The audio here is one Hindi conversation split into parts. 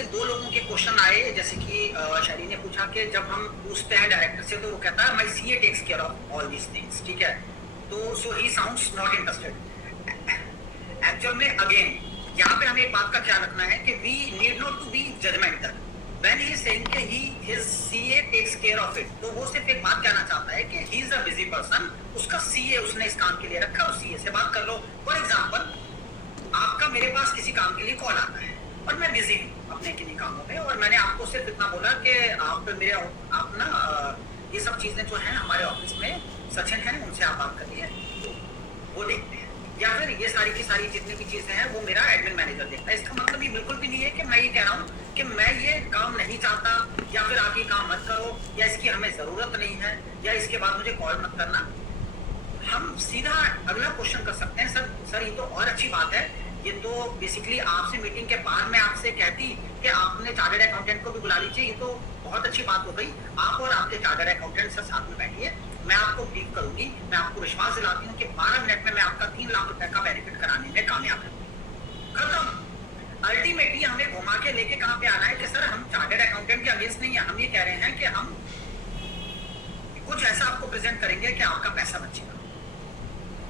से दो लोगों के क्वेश्चन आए, जैसे कि शैली ने पूछा कि जब हम पूछते हैं डायरेक्टर से तो वो कहता है my CA takes care of all these things, ठीक है, तो so he sounds not interested. Actual में अगेन यहाँ पे हमें एक बात का ख्याल रखना है कि we need not to be judgemental when he is saying कि he his CA takes care of it, तो वो सिर्फ एक बात कहना चाहता है कि he is a busy person, उसका सीए उसने इस काम के लिए रखा, उस सीए से बात कर लो। फॉर एग्जांपल, आपका मेरे पास किसी काम के लिए कॉल आता है और मैं बिजी हूँ अपने किन्हीं कामों में, और मैंने आपको सिर्फ इतना बोला कि आप ना ये सब चीजें जो हैं हमारे ऑफिस में सचिन हैं उनसे आप बात करिए, वो देखते हैं, या फिर ये सारी की सारी जितनी भी चीजें हैं वो मेरा एडमिन मैनेजर देखता है। इसका मतलब ये बिल्कुल भी नहीं है कि मैं ये कह रहा हूँ कि मैं ये काम नहीं चाहता या फिर आप ये काम मत करो या इसकी हमें जरूरत नहीं है या इसके बाद मुझे कॉल मत करना। हम सीधा अगला क्वेश्चन कर सकते हैं, सर ये तो और अच्छी बात है, ये तो बेसिकली आपसे मीटिंग के बाद मैं आपसे कहती कि आपने चार्टर्ड अकाउंटेंट को भी बुला लीजिए, ये तो बहुत अच्छी बात हो गई, आप और आपके चार्टर्ड अकाउंटेंट से साथ में बैठिए, मैं आपको ब्रीफ करूंगी, मैं आपको विश्वास दिलाती हूँ कि 12 मिनट में मैं आपका 3 लाख रुपए का बेनिफिट कराने में कामयाब हूँ। खत्म। अल्टीमेटली हमें घुमा के लेके कहाँ पे आना है कि सर हम चार्टर्ड अकाउंटेंट के अगेंस्ट नहीं है, हम ये कह रहे हैं कि हम कुछ ऐसा आपको प्रेजेंट करेंगे कि आपका पैसा बचेगा,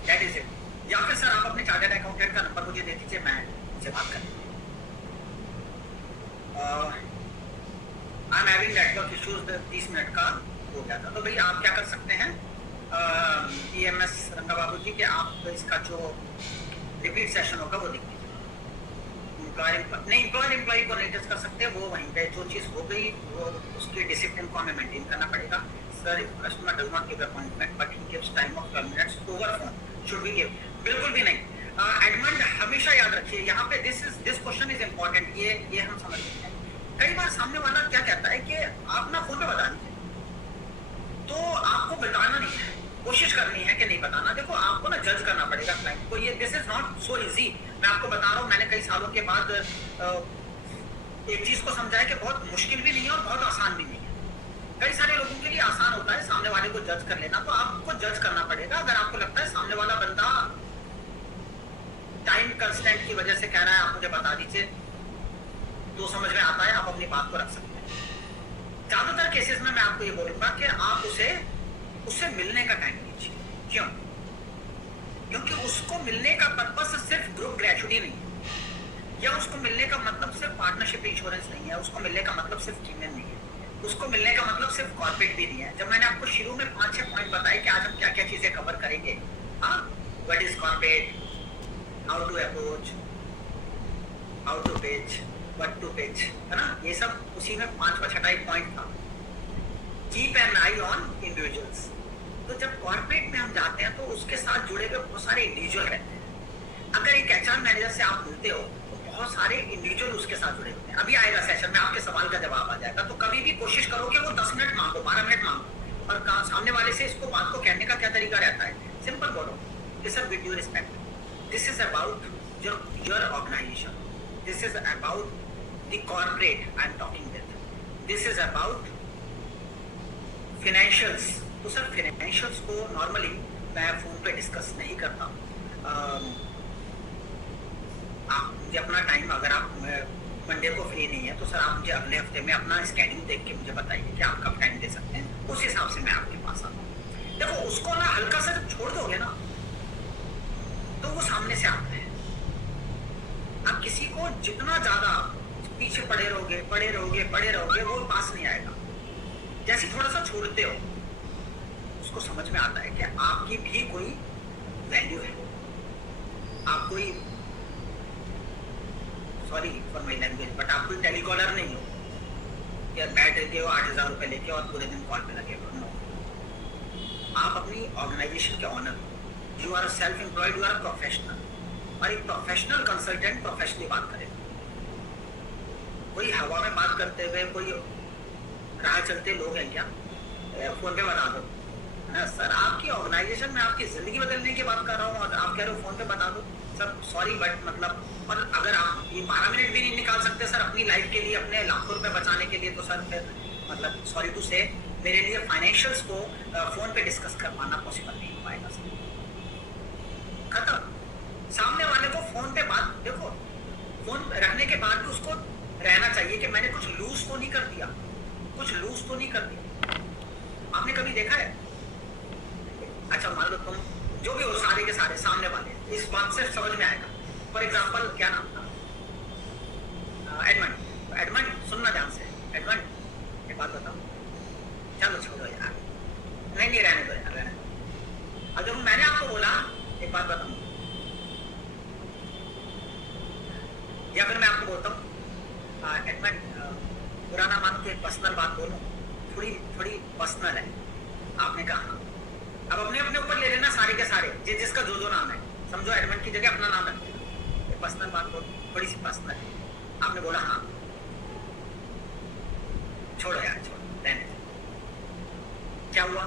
दैट इज इट। या फिर सर आप अपने चार्टर्ड अकाउंटेंट का नंबर मुझे दे दीजिए, मैं उनसे बात कर लूंगी। I am having network issues, 30 minute का हो गया था, तो भाई आप क्या कर सकते हैं, EMS रंगा बाबू जी के आप इसका जो रिपीट सेशन होगा वो लिख दीजिए। एम्प्लॉयर एम्प्लॉय को नहीं टच कर सकते, वो वहीं पे जो चीज़ हो गई वो उसकी डिसिप्लिन को हमें मेंटेन करना पड़ेगा। Sir if customer does not give appointment but he gives time of 12 minutes over phone, should we give? बिल्कुल भी नहीं। एडमंड हमेशा याद रखिए यहाँ पे दिस क्वेश्चन इज इम्पोर्टेंट, ये हम समझ सकते हैं। कई बार सामने वाला क्या कहता है कि आप ना फोन पे बता दीजिए, तो आपको बताना नहीं है, कोशिश करनी है कि नहीं बताना। देखो आपको ना जज करना पड़ेगा क्लाइंट को, ये this is not so easy. मैं आपको बता रहा हूँ, मैंने कई सालों के बाद एक चीज को समझा है कि बहुत मुश्किल भी नहीं है और बहुत आसान भी नहीं है। कई सारे लोगों के लिए आसान होता है सामने वाले को जज कर लेना, तो आपको जज करना पड़ेगा। अगर आपको लगता है सामने वाला बंदा टाइम कंस्टेंट की वजह से कह रहा है आप मुझे बता दीजिए, तो समझ में आता है, आप अपनी बात को रख सकते हैं। ज्यादातर केसेस में मैं आपको ये बोलूंगा कि आप उससे मिलने का टाइम लीजिए। क्यों? क्योंकि उसको मिलने का पर्पस सिर्फ ग्रुप ग्रेचुटी नहीं है, या उसको मिलने का मतलब सिर्फ पार्टनरशिप इंश्योरेंस नहीं है, उसको मिलने का मतलब सिर्फ प्रीमियम नहीं है, उसको मिलने का मतलब सिर्फ कॉर्पोरेट भी नहीं है। जब मैंने आपको शुरू में 5-6 पॉइंट बताए कि आज हम क्या क्या चीजें कवर करेंगे, हाँ, what is corporate, how to approach, how to pitch, what to pitch, है ना, ये सब उसी में 5वां-6वां पॉइंट था। Keep an eye on individuals. तो जब कॉर्पोरेट में हम जाते हैं तो उसके साथ जुड़े हुए बहुत सारे इंडिविजुअल रहते हैं। अगर एक HR मैनेजर से आप मिलते हो तो बहुत सारे इंडिविजुअल उसके साथ जुड़े होते हैं। अभी आएगा सेशन में आपके सवाल का जवाब आ जाएगा, तो कभी भी कोशिश करो कि वो 10 मिनट मांगो, 12 मिनट मांगो, और सामने वाले से इसको बात को कहने का क्या तरीका रहता है, सिंपल बोलो, listen with due respect, this is about your organization, this is about the corporate I am talking with, this is about financials. तो सर फाइनेंशियल्स को नॉर्मली मैं फोन पे डिस्कस नहीं करता। आप मुझे अपना टाइम, अगर आप मंडे को फ्री नहीं है तो सर आप मुझे अगले हफ्ते में अपना स्केड्यूल देख के मुझे बताइए कि आप कब टाइम दे सकते हैं, उस हिसाब से मैं आपके पास आता हूँ। देखो उसको ना हल्का सा जब छोड़ दोगे ना तो वो सामने से आता है। आप किसी को जितना ज्यादा पीछे पड़े रहोगे वो पास नहीं आएगा। जैसे थोड़ा सा छोड़ते हो उसको समझ में आता है कि आपकी भी कोई वैल्यू है, आप कोई, sorry for my language, but आप कोई टेलीकॉलर नहीं हो या बैठ के हो 8,000 रुपए लेके और पूरे दिन कॉल पे लगे हो। नो, आप अपनी ऑर्गेनाइजेशन के ऑनर हो, you are a self employed, you are a professional, और एक प्रोफेशनल कंसल्टेंट प्रोफेशनली बात करेगा। कोई हवा में बात करते हुए, कोई राह चलते लोग हैं क्या, फोन पे बता दो ना सर, आपकी ऑर्गेनाइजेशन में आपकी जिंदगी बदलने की बात कर रहा हूँ और आप कह रहे हो फोन पे बता दो। सर सॉरी बट मतलब, और अगर आप ये 12 मिनट भी नहीं निकाल सकते सर अपनी लाइफ के लिए, अपने लाखों रुपए बचाने के लिए, तो सर फिर मतलब सॉरी टू से मेरे लिए फाइनेंशियल्स को फोन पे डिस्कस कर पाना पॉसिबल नहीं हो पाएगा सर। खत्म। सामने वाले को फोन पे बात, देखो फोन रखने के बाद भी उसको रहना चाहिए कि मैंने कुछ लूज तो नहीं कर दिया, कुछ लूज तो नहीं कर दिया। आपने कभी देखा है? अच्छा मान लो तुम जो भी हो, सारे के सारे सामने वाले, इस बात से समझ में आएगा। फॉर एग्जाम्पल क्या नाम था, एडमंड। एडमंड सुनना ध्यान से, एडमंड एक बात बताओ, चलो छोड़ो यार, नहीं रहने दो यार, रहने दो। अब जब मैंने आपको बोला एक बात बताऊं, या फिर मैं आपको बोलता हूँ एडमंड बुरा ना मानो तो एक पर्सनल बात बोलूं, थोड़ी थोड़ी पर्सनल है। आपने कहा अब अपने अपने ऊपर ले लेना सारे के सारे, जिसका जो नाम है, समझो एडमंड की जगह अपना नाम रख देना, पर्सनल बात बोल, थोड़ी सी पर्सनल है। आपने बोला हाँ, छोड़ो यार, छोड़ो, रहने दो। क्या हुआ?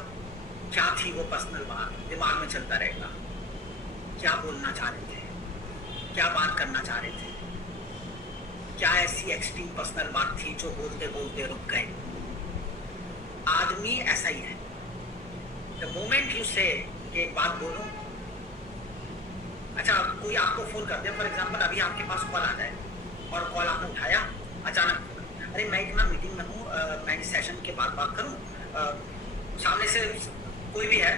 क्या थी वो पर्सनल बात? दिमाग में चलता रहेगा, क्या बोलना चाह रहे थे, क्या बात करना चाह रहे थे, क्या ऐसी एक्सट्रीम पर्सनल बात थी जो बोलते बोलते रुक गए। आदमी ऐसा ही है। The moment you say कि एक बात बोलूं, अच्छा कोई आपको फोन कर दे, फॉर एग्जांपल अभी आपके पास कॉल आ जाए और कॉल आपने उठाया अचानक, अरे मैं एक ना मीटिंग में हूँ, मैं इस सेशन के बाद बात करूँ, सामने से कोई भी है,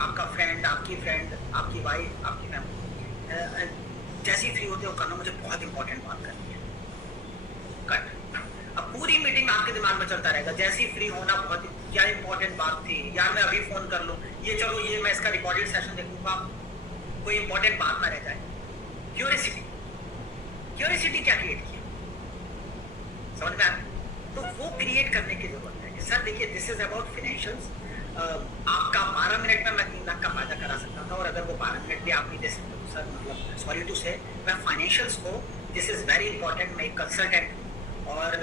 आपका फ्रेंड, आपकी फ्रेंड, आपकी वाइफ, आपकी फैमिली, जैसे ही फ्री होते हो करना, मुझे बहुत इंपॉर्टेंट बात करनी है, कट। अब पूरी मीटिंग आपके दिमाग में चलता रहेगा, जैसे ही फ्री होना, बहुत क्या इंपॉर्टेंट बात थी यार, मैं अभी फोन कर लूं, ये चलो ये मैं इसका रिकॉर्डेड सेशन देखूंगा, कोई इंपॉर्टेंट बात ना रह जाए। क्यूरियोसिटी, क्यूरियोसिटी क्या क्रिएट किया, समझ में आया? तो वो क्रिएट करने की जरूरत है कि सर देखिए दिस इज अबाउट फाइनेंशियल्स, आपका 12 मिनट में मैं 3 लाख का फायदा करा सकता था, और अगर वो 12 मिनट भी आप नहीं दे सकते तो सर मतलब सॉरी टू से, मैं फाइनेंशियल्स को, दिस इज वेरी इंपॉर्टेंट, मैं एक कंसल्टेंट और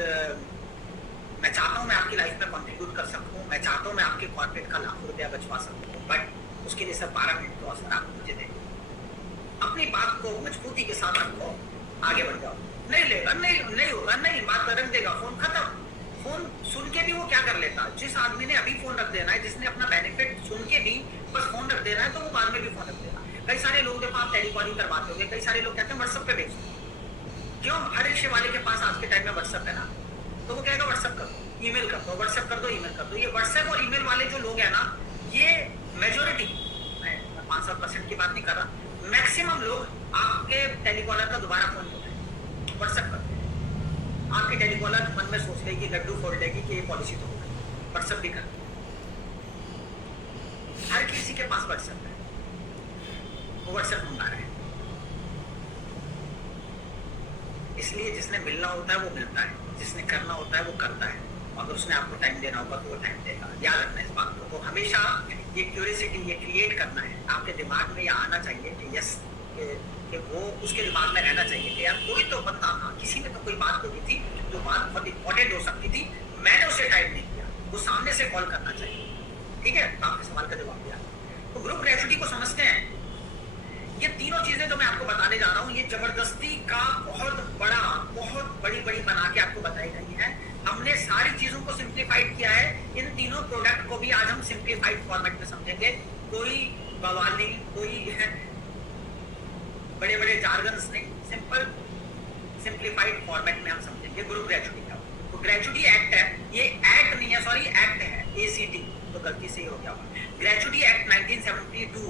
मैं चाहता हूँ मैं आपकी लाइफ में कंट्रीब्यूट कर सकूँ, मैं चाहता हूँ मैं आपके कॉर्पोरेट का लाखों रुपया बचवा सकूँ, बट उसके लिए सर 12 मिनट तो असर आप मुझे दें। अपनी बात को मजबूती के साथ रखो, आगे बढ़ जाओ। नहीं लेगा, नहीं होगा, नहीं बात रख देगा, फोन खत्म। फोन सुन के भी वो क्या कर लेता, जिस आदमी ने अभी फोन रख देना है, जिसने अपना बेनिफिट सुन के भी बस फोन रख देना है, तो वो बाद में भी फोन रख देगा। कई सारे लोग देखो आप टेलीकॉलिंग करवाते होंगे, कई सारे लोग कहते हैं व्हाट्सएप पे भेज दो, क्यों? हर रिक्शे वाले के पास आज के टाइम में व्हाट्सएप है ना, तो वो कहेगा व्हाट्सएप कर दो, ईमेल कर दो, व्हाट्सएप कर दो, ईमेल कर दो। ये व्हाट्सएप और ईमेल वाले जो लोग हैं ना, ये मेजोरिटी, मैं 5-7% की बात नहीं कर रहा, मैक्सिमम लोग आपके टेलीकॉलर का दोबारा फोन नहीं उठाए, व्हाट्सएप कर दो। आपके टेलीकॉलर मन में सोच लेगी, लड्डू फोड़ लेगी कि ये पॉलिसी तो होगी, व्हाट्सएप भी कर। हर किसी के पास व्हाट्सएप है, वो व्हाट्सएप मंगा रहे हैं। इसलिए जिसने मिलना होता है वो मिलता है, जिसने करना होता है वो करता है, अगर उसने आपको टाइम देना होगा तो वो टाइम देगा। याद रखना इस बात को। तो हमेशा ये क्यूरियोसिटी ये क्रिएट करना है, आपके दिमाग में ये आना चाहिए कि यस, कि वो उसके दिमाग में रहना चाहिए कि यार कोई तो बंदा था, किसी ने तो कोई बात बोली थी जो बात बहुत इंपॉर्टेंट हो सकती थी, मैंने उसे टाइम नहीं दिया, वो सामने से कॉल करना चाहिए। ठीक है, तो आपके सवाल का जवाब दिया। तो ग्रुप ग्रेजुटी को समझते हैं। ये तीनों चीजें जो मैं आपको बताने जा रहा हूँ, ये जबरदस्ती का बहुत बड़ी बना के आपको बताई गई है। हमने सारी चीजों को सिंप्लीफाइड किया है। इन तीनों प्रोडक्ट को भी आज हम सिंप्लीफाइड फॉर्मेट में समझेंगे। कोई बवाल नहीं, कोई बड़े जार्गन्स नहीं, सिंपल सिंप्लीफाइड फॉर्मेट में हम समझेंगे ग्रुप ग्रेजुटी क्या। तो ग्रेजुटी एक्ट है, ये एक्ट नहीं है, सॉरी एक्ट है, ACT, तो गलती से ही हो गया। ग्रेजुटी एक्ट 1972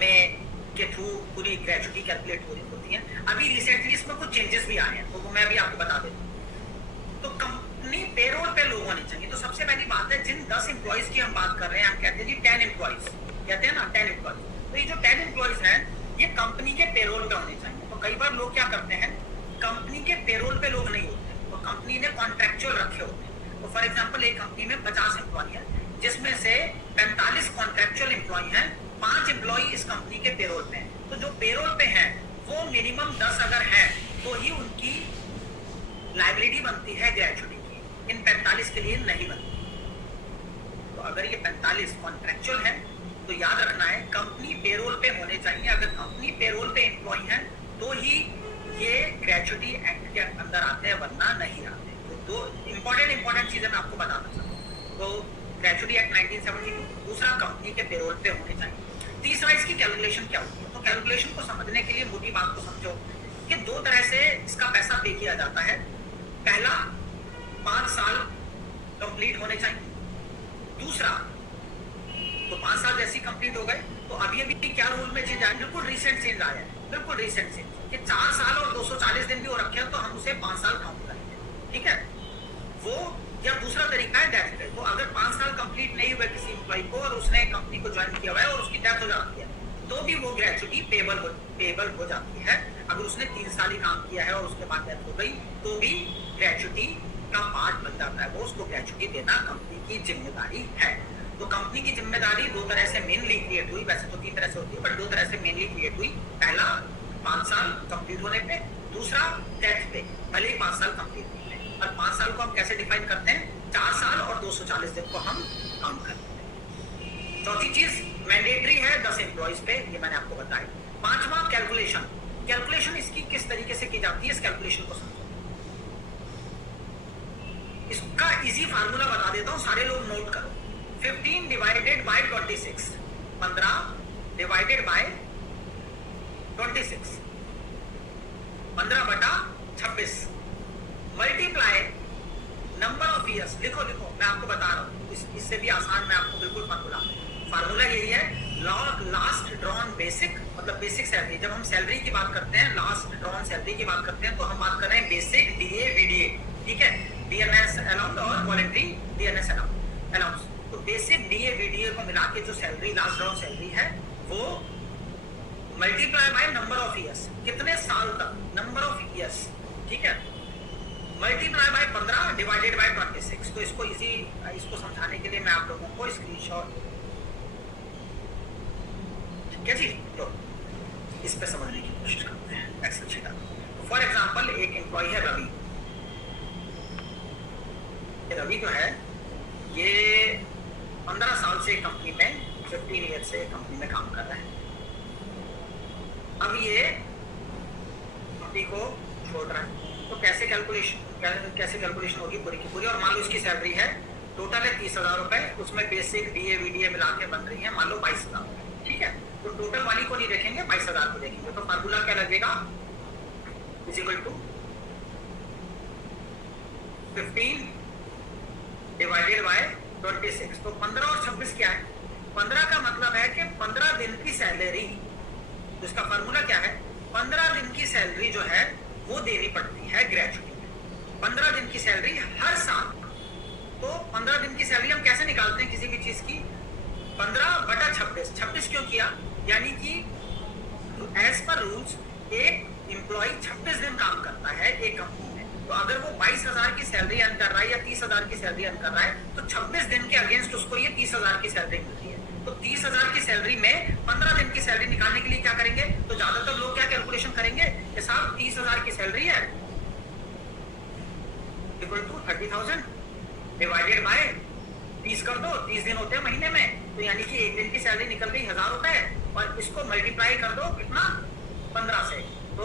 में के थ्रू पूरी ग्रेजुटी कैलकुलेट होती है। अभी रिसेंटली इसमें कुछ चेंजेस भी आए हैं, तो मैं भी आपको बता देता हूँ। तो कंपनी पेरोल पे लोग होने चाहिए। तो सबसे पहली बात है, जिन 10 एम्प्लॉइज की हम बात कर रहे हैं, हम कहते हैं जी 10 एम्प्लॉइज, कहते हैं ना 10 एम्प्लॉइज। तो ये जो 10 एम्प्लॉइज हैं, ये कंपनी के पेरोल पे होने चाहिए। तो कई बार लोग क्या करते हैं, कंपनी के पेरोल पे लोग नहीं होते, तो कंपनी ने कॉन्ट्रैक्चुअल रखे होते हैं। तो फॉर एग्जाम्पल एक कंपनी में 50 एम्प्लॉय है, जिसमें से 45 कॉन्ट्रैक्चुअल एम्प्लॉय हैं, 5 एम्प्लॉय इस कंपनी के पेरोल पे हैं। तो जो पेरोल पे हैं वो मिनिमम 10 अगर है तो ही उनकी लायबिलिटी बनती है ग्रेजुटी की, इन 45 के लिए नहीं बनती। तो अगर ये 45 कॉन्ट्रैक्चुअल है तो याद रखना है कंपनी पेरोल पे होने चाहिए। अगर कंपनी पेरोल पे एम्प्लॉय है तो ही ये ग्रेजुटी एक्ट के अंदर आते हैं, वरना नहीं आते। तो दो इंपॉर्टेंट चीजें मैं आपको बताना चाहता हूँ। तो ग्रेजुटी एक्ट 1972, दूसरा कंपनी के पेरोल पे होने चाहिए। तीसरा इसकी कैलकुलेशन क्या होती है। तो कैलकुलेशन को समझने के लिए मोटी बात को समझो कि 2 तरह से इसका पैसा पे किया जाता है। पहला 5 साल कंप्लीट होने चाहिए। दूसरा, तो 5 साल जैसे कंप्लीट हो गए तो अभी अभी क्या रूल में चेंज आया, बिल्कुल रिसेंट चेंज आया है, बिल्कुल रिसेंट चेंज कि 4 साल और 240 दिन भी हो रखे हैं तो हम उसे 5 साल काउंट करेंगे, ठीक है। वो या दूसरा तरीका है डेथ पे। तो अगर 5 साल कंप्लीट नहीं हुए किसी एम्प्लॉय को और उसने कंपनी को ज्वाइन किया हुआ है और उसकी डेथ हो जाती है तो भी वो ग्रेचुटी पेबल हो जाती है। अगर उसने 3 साल ही काम किया है और उसके बाद डेथ हो गई तो भी ग्रेचुटी का पार्ट बन जाता है, वो उसको ग्रेचुटी देना कंपनी की जिम्मेदारी है। तो कंपनी की जिम्मेदारी दो तरह से मेनली क्रिएट हुई, वैसे तो 3 तरह से होती है बट 2 तरह से मेनली क्रिएट हुई। पहला 5 साल कंप्लीट होने पे, दूसरा डेथ पे, भले ही 5 साल कंप्लीट होने पे। और 5 साल को हम कैसे डिफाइन करते हैं, 4 साल और 240 दिन को हम काउंट करते हैं। चौथी चीज मैंडेटरी है 10 एम्प्लॉइज पे, ये मैंने आपको बताया। पांचवा कैलकुलेशन, कैलकुलेशन इसकी किस तरीके से की जाती है, इस कैलकुलेशन को समझो। इसका इजी फार्मूला बता देता हूं, सारे लोग नोट करो। 15 डिवाइडेड बाय 26, 15 डिवाइडेड बाय 26, 15 बटा 26 मल्टीप्लाई नंबर ऑफ ईयर्स। लिखो लिखो, मैं आपको बता रहा हूं, इससे भी आसान मैं आपको बिल्कुल फार्मूला यही है, लास्ट ड्रॉन बेसिक, मतलब बेसिक सैलरी। जब हम सैलरी की बात करते हैं, लास्ट ड्रॉन सैलरी की बात करते हैं तो हम बात कर रहे हैं बेसिक डीए वीडीए, ठीक है, डीएनएस अलाउंस और वॉलंटरी डीएनएस अलाउंस। तो बेसिक डीए वीडीए को मिला के जो सैलरी लास्ट ड्रॉन सैलरी है वो multiply by number of years, कितने साल तक, नंबर ऑफ ईयर्स, ठीक है, मल्टीप्लाई बाय 15 डिवाइडेड बाय 26। तो इसको इजी, इसको समझाने के लिए मैं आप लोगों को स्क्रीनशॉट, क्या चीज, तो इस पे समझने की कोशिश करते हैं एक्सेल शीट। फॉर एग्जांपल एक एम्प्लॉय है रवि। रवि जो है ये 15 साल से कंपनी में, 15 ईयर से कंपनी में काम कर रहा है। अब ये कंपनी को छोड़ रहा है तो कैसे कैलकुलेशन होगी पूरी की पूरी। और मान लो इसकी सैलरी है, टोटल है 30,000 रुपए, उसमें बेसिक डीए वीडीए मिला के बन रही है मान लो 22,000, ठीक है। तो टोटल वाली को नहीं देखेंगे, 22,000 को देखेंगे। तो फार्मूला क्या लगेगा, is equal to 15 divided by 26। तो 15 और 26 क्या है, 15 का मतलब है कि 15 दिन की सैलरी। तो इसका फार्मूला क्या है, 15 दिन की सैलरी जो है वो देनी पड़ती है ग्रेचुटी में। 15 दिन की सैलरी हर साल। तो 15 दिन की सैलरी हम कैसे निकालते हैं किसी भी चीज की, 15 बटा 26। 26 क्यों किया, यानी कि एज पर रूल्स एक एम्प्लॉय 26 दिन काम करता है एक कंपनी में। तो अगर वो 22,000 की सैलरी अर्न कर रहा है या 30,000 की सैलरी अर्न कर रहा है तो 26 दिन के अगेंस्ट उसको ये 30,000 की सैलरी मिलती है। तो 30,000 की सैलरी में 15 दिन की सैलरी निकालने के लिए क्या करेंगे, तो ज्यादातर लोग क्या कैलकुलेशन करेंगे कि साहब 30,000 की सैलरी है इक्वल टू 30,000 डिवाइडेड बाय 30 कर दो, 30 दिन होते हैं महीने में, तो यानी कि एक दिन की सैलरी निकल गई 1,000 रुपए, और इसको मल्टीप्लाई कर दो कितना, 15 से। तो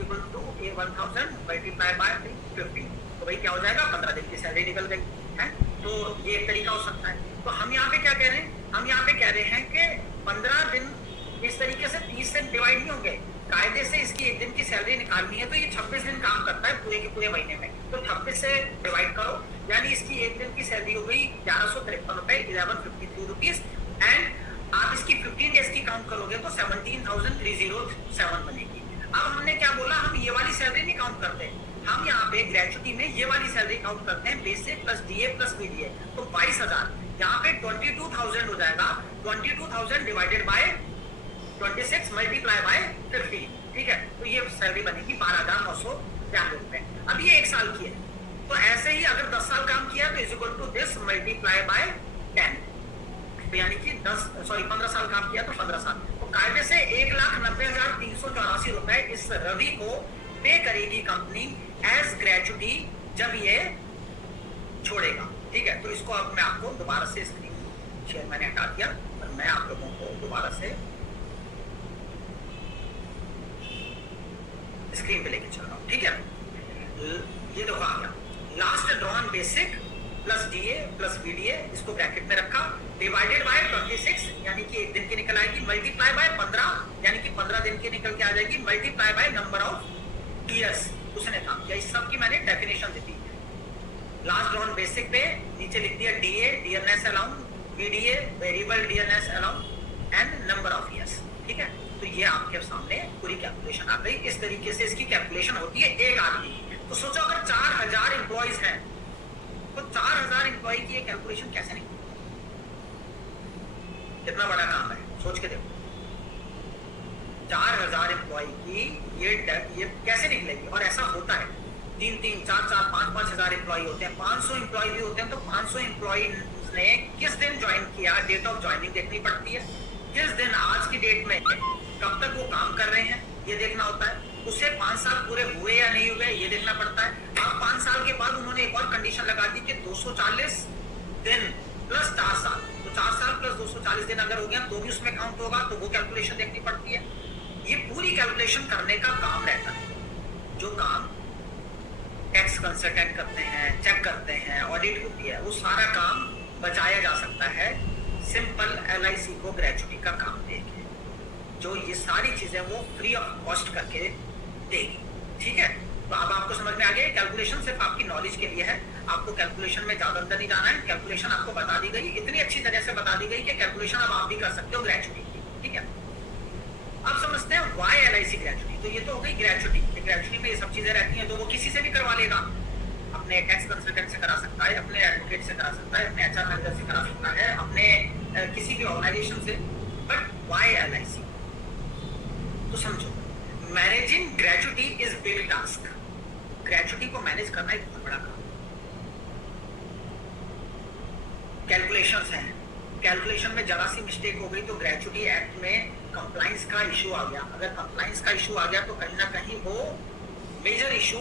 इक्वल टू 1,000 मल्टीप्लाई बाय 50। तो भाई क्या हो जाएगा, 15 दिन की सैलरी निकल गई है। तो ये एक तरीका हो सकता है। तो हम यहाँ पे क्या कह रहे हैं, हम यहाँ पे कह रहे हैं कि 15 दिन इस तरीके से 30 से डिवाइड नहीं होंगे, कायदे से इसकी एक दिन की सैलरी निकालनी है तो ये 26 दिन काम करता है पूरे के पूरे महीने में। तो 26 से डिवाइड करो, यानी इसकी एक दिन की सैलरी हो गई 1153 रुपए, 1152 रुपीज। एंड आप इसकी 15 डेज की काउंट करोगे तो 17,307 बनेगी। अब हमने क्या बोला, हम ये वाली सैलरी नहीं काउंट करते, हम यहाँ पे ग्रेचुटी में ये वाली सैलरी काउंट करते हैं, basic plus DA plus BDA. तो 22,000 यहाँ पे 22,000 हो जाएगा, 22,000 डिवाइडेड बाय 26 मल्टीप्लाई बाय 50, ठीक है। तो ये सैलरी बनेगी 12,993 रुपए। अब ये 1 साल की है, तो ऐसे ही अगर 10 साल काम किया तो is equal to this multiply by 10। तो यानी कि 15 साल काम किया तो 15 साल। तो कायदे से 1,90,384 रुपए इस रवि को पे करेगी कंपनी एज ग्रेचुटी जब ये छोड़ेगा, ठीक है। तो इसको अब मैं आपको दोबारा से स्क्रीन शेयर मैंने हटा दिया और मैं आप लोगों को दोबारा से स्क्रीन पे लेके चल रहा हूं, ठीक है। ये देखो आ गया, last drawn basic plus DA plus BDA, इसको ब्रैकेट में रखा, डिवाइडेड बाय 26 यानी कि एक दिन की निकल आएगी, मल्टीप्लाई बाय 15 यानी कि 15 दिन की निकल के आ जाएगी, multiply by number of years उसने काम किया। इस सब की मैंने डेफिनेशन दी थी लास्ट ड्रॉन बेसिक पे, नीचे लिख दिया DA dearness allowance, VDA variable dearness allowance and number of years. ठीक है, तो ये आपके सामने पूरी कैलकुलेशन आ गई। इस तरीके से इसकी कैलकुलेशन होती है एक आदमी की। तो सोचो अगर 4000 एम्प्लॉइज हैं तो 4000 एम्प्लॉय की ये कैलकुलेशन कैसे नहीं, कितना बड़ा काम है, सोच के देखो। 4000 एम्प्लॉय की ये कैसे निकलेगी? और ऐसा होता है 3-3, 4-4, 5-5 हजार एम्प्लॉय होते हैं, 500 एम्प्लॉय भी होते हैं। तो 500 एम्प्लॉय ने किस दिन ज्वाइन किया, डेट ऑफ ज्वाइनिंग देखनी पड़ती है, किस दिन आज की डेट में कब तक वो काम कर रहे हैं ये देखना होता है, उससे 5 साल पूरे हुए या नहीं हुए ये देखना पड़ता है। अब 5 साल के बाद उन्होंने एक और कंडीशन लगा दी कि 240 दिन प्लस 4 साल, तो 4 साल प्लस 240 दिन अगर हो गया तो भी उसमें काउंट होगा, तो वो कैलकुलेशन देखनी पड़ती है। ये पूरी कैलकुलेशन करने का काम रहता है, जो काम टैक्स कंसल्टेंट करते हैं, चेक करते हैं, ऑडिट होती है, वो सारा काम बचाया जा सकता है सिंपल एलआईसी को ग्रेचुटी का काम देके, जो ये सारी चीजें वो फ्री ऑफ कॉस्ट करके देगी। ठीक है, तो अब आपको समझ में आ गया। कैलकुलेशन सिर्फ आपकी नॉलेज के लिए है, आपको कैलकुलेशन में ज्यादा अंदर नहीं जाना है। कैलकुलेशन आपको बता दी गई, इतनी अच्छी तरह से बता दी गई कि कैलकुलेशन अब आप भी कर सकते हो ग्रेचुटी की। ठीक है, अब समझते हैं वाई एलआईसी ग्रेचुटी। तो ये तो हो गई ग्रेचुटी, ग्रेचुटी में ये सब चीजें रहती हैं, तो वो किसी से भी करवा लेगा, अपने टैक्स कंसल्टेंट से करा सकता है, अपने एडवोकेट से करा सकता है, अपने एचआर मैनेजर से करा सकता है, अपने किसी भी ऑर्गेनाइजेशन से। But why LIC? तो समझो, managing gratuity is big task. Gratuity को मैनेज करना एक बहुत बड़ा काम। कैलकुलेशंस हैं, कैलकुलेशन में जरा सी मिस्टेक हो गई तो ग्रेचुटी एक्ट में कंप्लाइंस का इशू आ गया। अगर कंप्लाइंस का इशू आ गया तो कहीं ना कहीं वो मेजर इशू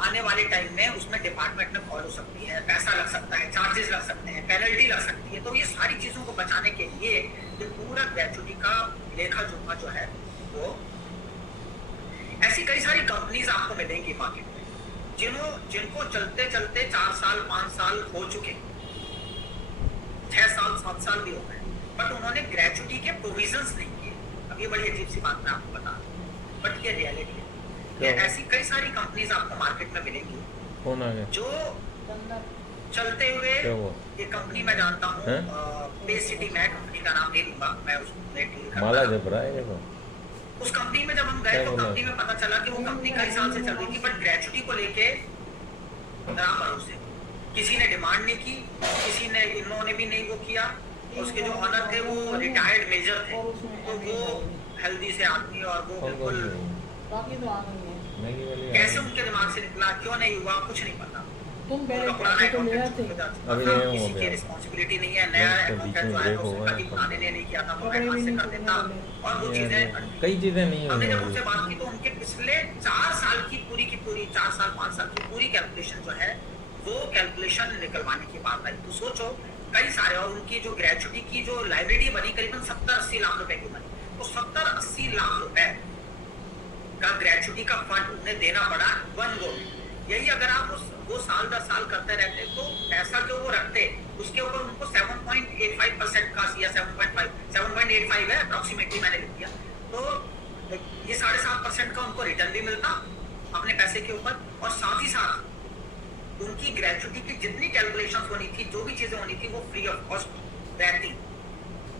आने वाले टाइम में उसमें डिपार्टमेंट में कॉल हो सकती है, पैसा लग सकता है, चार्जेस लग सकते हैं, पेनल्टी लग सकती है। तो ये सारी चीजों को बचाने के लिए ये पूरा ग्रेचुटी का लेखा जोखा जो है वो, ऐसी कई सारी कंपनीज आपको मिलेंगी मार्केट में जिनको चलते चलते 4 साल 5 साल हो चुके, 6 साल 7 साल भी हो गए, बट उन्होंने ग्रेचुटी के प्रोविजंस नहीं किए। अब ये बड़ी अजीब सी बात मैं आपको बता दूं, बट ये रियलिटी है। ऐसी कई सारी कंपनीज आपको मार्केट में मिलेंगी। कौन आ गया? जो चलते हुए ये कंपनी मैं जानता हूँ, पे सिटी, मैं कंपनी का नाम नहीं लूंगा, मैं उसमें डील करता हूँ। उस कंपनी में जब हम गए तो कंपनी में पता चला कि वो कंपनी कई साल से चल रही थी, बट ग्रेचुटी को लेके भरोसे किसी ने डिमांड नहीं की, किसी ने, इन्होंने भी नहीं वो किया। उसके जो ऑनर थे वो रिटायर्ड मेजर थे, तो वो हेल्दी से आदमी, और वो बिल्कुल कैसे उनके दिमाग से निकला, क्यों नहीं हुआ, कुछ नहीं पता। तुम किसी की रिस्पॉन्सिबिलिटी नहीं है, नया अकाउंटेंट जो आया उसने कभी पुराने ने नहीं किया था तो मैं हाथ से कर देता, और वो चीजें, कई चीजें नहीं। हमने जब उनसे बात की तो उनके पिछले 4 साल की पूरी 4 साल 5 साल की पूरी कैलकुलेशन जो है वो कैलकुलेशन निकलवाने की बात आई। तो सोचो कई सारे, और उनकी जो ग्रेचुटी की जो लाइब्रेरी बनी करीबन 70-80 लाख रुपए की बनी, तो 70-80 लाख रुपए का ग्रेचुटी का फंड उन्हें देना पड़ा वन गो। यही अगर आप वो साल 10 साल करते रहते तो पैसा जो वो रखते उसके ऊपर उनको 7.85% का या 7.85 है अप्रोक्सीमेटली, मैंने लिख दिया, तो ये 7.5% का उनको रिटर्न भी मिलता अपने पैसे के ऊपर, और साथ ही साथ उनकी ग्रेचुटी की जितनी कैलकुलेशन होनी थी, जो भी चीजें होनी थी, वो फ्री ऑफ कॉस्ट रहती।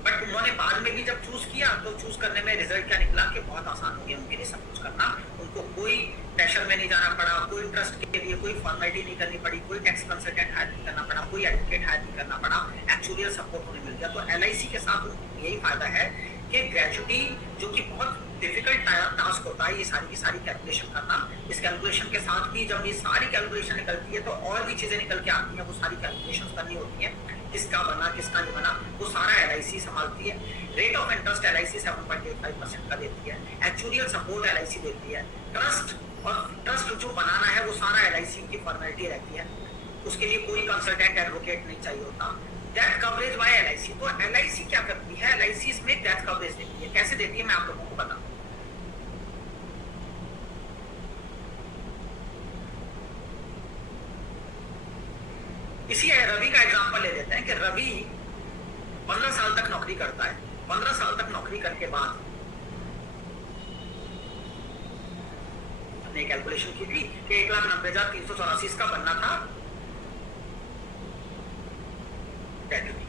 बट उन्होंने बाद में भी जब चूज किया तो चूज करने में रिजल्ट क्या निकला कि बहुत आसान हो गया उनके लिए सब कुछ करना। उनको कोई प्रेशर में नहीं जाना पड़ा, कोई ट्रस्ट के लिए कोई फॉर्मेलिटी नहीं करनी पड़ी, कोई टैक्स कंसल्टेंट हायर नहीं करना पड़ा, कोई एडवोकेट हायर नहीं करना पड़ा, एक्चुअलियल सपोर्ट उन्हें मिल गया। तो एलआईसी के साथ यही फायदा है कि ग्रेचुटी, जो कि बहुत डिफिकल्ट टास्क होता है ये सारी की सारी कैलकुलेशन करना, इस कैलकुलेशन के साथ भी जब ये सारी कैलकुलेशन निकलती है तो और भी चीजें निकल के आती हैं, वो सारी कैलकुलेशन करनी होती है, किसका बना किसका नहीं बना, वो सारा एलआईसी संभालती है। रेट ऑफ इंटरेस्ट एलआईसी 7.85% का देती है, एक्चुअलियल सपोर्ट एलआईसी देती है, ट्रस्ट जो बनाना है वो सारा एलआईसी की फॉर्मेलिटी रहती है, उसके लिए कोई कंसल्टेंट एडवोकेट नहीं चाहिए होता। डेथ कवरेज बाय एलआईसी, तो एलआईसी क्या करती है, एलआईसी इसमें डेथ कवरेज देती है। कैसे देती है मैं आप लोगों को बताऊं। इसी रवि का एग्जांपल ले लेते हैं कि रवि 15 साल तक नौकरी करता है, 15 साल तक नौकरी करने के बाद हमने कैलकुलेशन की थी कि 1,90,384 इसका बनना था ग्रेजुटी।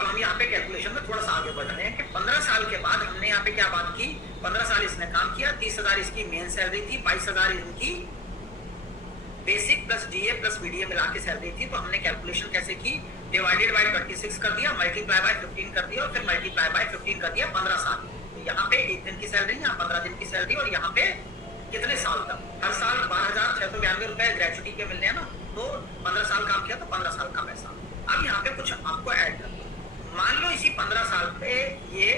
अब हम यहाँ पे कैलकुलेशन में थोड़ा सा आगे बढ़ रहे हैं कि 15 साल के बाद हमने यहाँ पे क्या बात की, 15 साल इसने काम किया, 30,000 इसकी मेन सैलरी थी, 22,000 इनकी basic plus DA plus BDA मिला के सैलरी थी। तो हमने कैलकुलेशन कैसे की, डिवाइडेड बाय 26 कर दिया, मल्टीप्लाई बाय 15 कर दिया और फिर मल्टीप्लाई बाय 15 कर दिया 15 साल। तो यहाँ पे 1 दिन की सैलरी, यहाँ 15 दिन की सैलरी, और यहाँ पे कितने साल तक, हर साल 12,692 रुपए ग्रेजुटी के मिलने हैं ना। तो 15 साल काम किया तो 15 साल का पैसा। अब यहाँ पे कुछ आपको ऐड करना, मान लो इसी 15 साल पे ये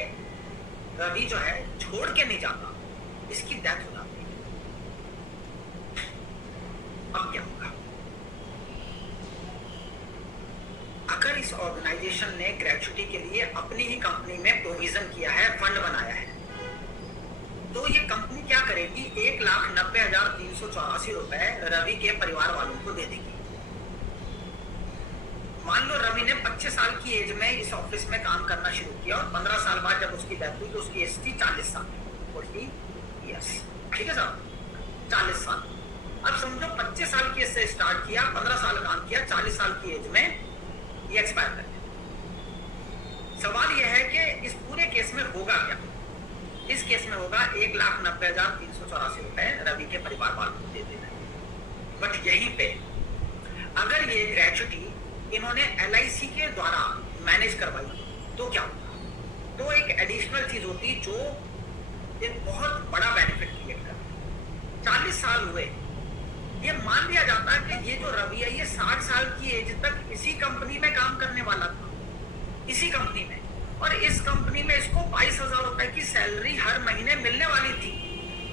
रवि जो है छोड़ के नहीं जाता, इसकी डेथ हो जाती है, अब क्या होगा? अगर इस ऑर्गेनाइजेशन ने ग्रेजुटी के लिए अपनी ही कंपनी में प्रोविजन किया है, फंड बनाया है, तो ये कंपनी क्या करेगी, 1,90,384 रुपए रवि के परिवार वालों को दे देगी। मान लो रवि ने 25 साल की एज में इस ऑफिस में काम करना शुरू किया और 15 साल बाद जब उसकी डेथ हुई तो उसकी एज थी 40 साल, 40 इयर्स, ठीक है साहब, 40 साल। अब समझो 25 साल की एज से स्टार्ट किया, 15 साल काम किया, 40 साल की एज में ये एक्सपायर कर गया। सवाल यह है कि इस पूरे केस में होगा क्या? इस केस में होगा 1,90,384 रुपए रवि के परिवार वालों को दे देना। बट यहीं पे अगर ये ग्रेजुटी इन्होंने LIC के द्वारा मैनेज करवाई तो क्या होगा? तो एक एडिशनल चीज होती जो एक बहुत बड़ा बेनिफिट क्रिएट कर। 40 साल हुए, ये मान लिया जाता है कि ये जो रवि है ये 60 साल की एज तक इसी कंपनी में काम करने वाला था, इसी कंपनी में, और इस कंपनी में इसको 22,000 रुपए की सैलरी हर महीने मिलने वाली थी।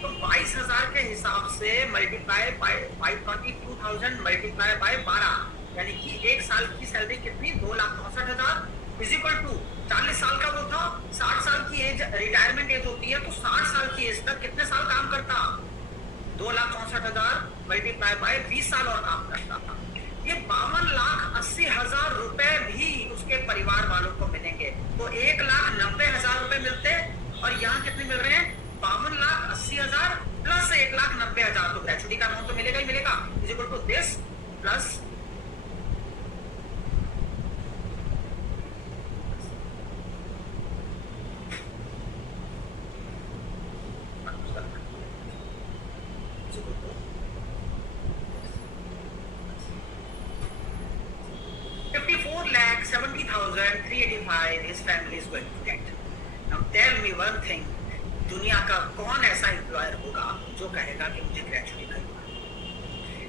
तो 22,000 के हिसाब से मल्टीप्लाई बाय 542,000 मल्टीप्लाई बाय 12, यानी कि एक साल की सैलरी कितनी, 2,64,000 इज इक्वल टू 40 साल का वो था, 60 साल की एज रिटायरमेंट एज होती है, तो 60 साल की एज तक कितने साल काम करता, 2,64,000 मल्टीप्लाई बाय 20 साल और काम करता था। ये 52,80,000 रुपए भी उसके परिवार वालों को मिलेंगे। तो 1,90,000 रुपए मिलते और यहाँ कितने मिल रहे हैं, 52,80,000 प्लस 1,90,000। तो ग्रेजुटी का अमाउंट तो मिलेगा ही मिलेगा, is equal to this plus his family is going to get. Now tell me one thing, दुनिया का कौन ऐसा एम्प्लॉयर होगा जो कहेगा कि मुझे ग्रेजुटी करना है?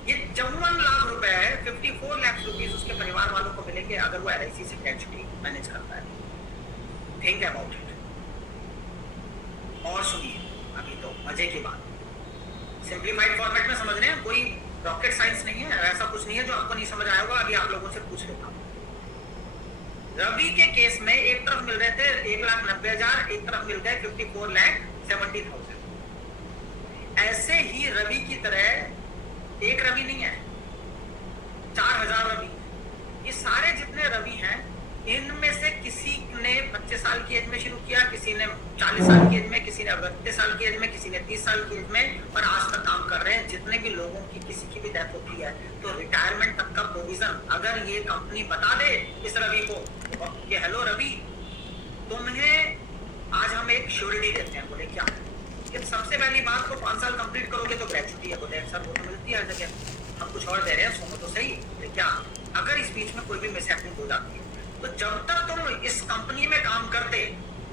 ये 54 लाख रुपए है, 54 लाख रुपीस उसके परिवार वालों को मिलेंगे अगर वो LIC से ग्रेजुटी मैनेज करता है। Think about it. और सुनिए, अभी तो मजे की बात, सिंप्लीफाइड फॉर्मेट में समझ रहे हैं, कोई रॉकेट साइंस नहीं है, ऐसा कुछ नहीं है जो आपको नहीं समझ आया होगा। अभी आप लोगों से पूछ लेता हूँ। रवि के केस में एक तरफ मिल रहे थे 1,90,000, एक तरफ मिल गए 54,70,000। ऐसे ही रवि की तरह एक रवि नहीं है, 4,000 रवि। ये सारे जितने रवि हैं, इनमें से किसी ने 25 साल की एज में शुरू किया, किसी ने 40 साल की एज में, किसी ने 32 साल की एज में, किसी ने 30 साल की एज में, और आज तक काम कर रहे हैं। जितने भी लोगों की किसी की भी डेथ होती है तो रिटायरमेंट तक का प्रोविजन अगर ये कंपनी बता दे इस रवि को कि हेलो रवि, तुम्हें आज हम एक श्योरिटी देते हैं। बोले क्या? कि सबसे पहली बात, तो 5 साल कंप्लीट करोगे तो ग्रेजुटी है। बोले सर वो तो मिलती है हर जगह, हम कुछ और दे रहे हैं, सुनो तो सही। बोले क्या? अगर इस बीच में कोई भी मिसहैपनिंग हो जाती है तो जब तक तुम इस कंपनी में काम करते,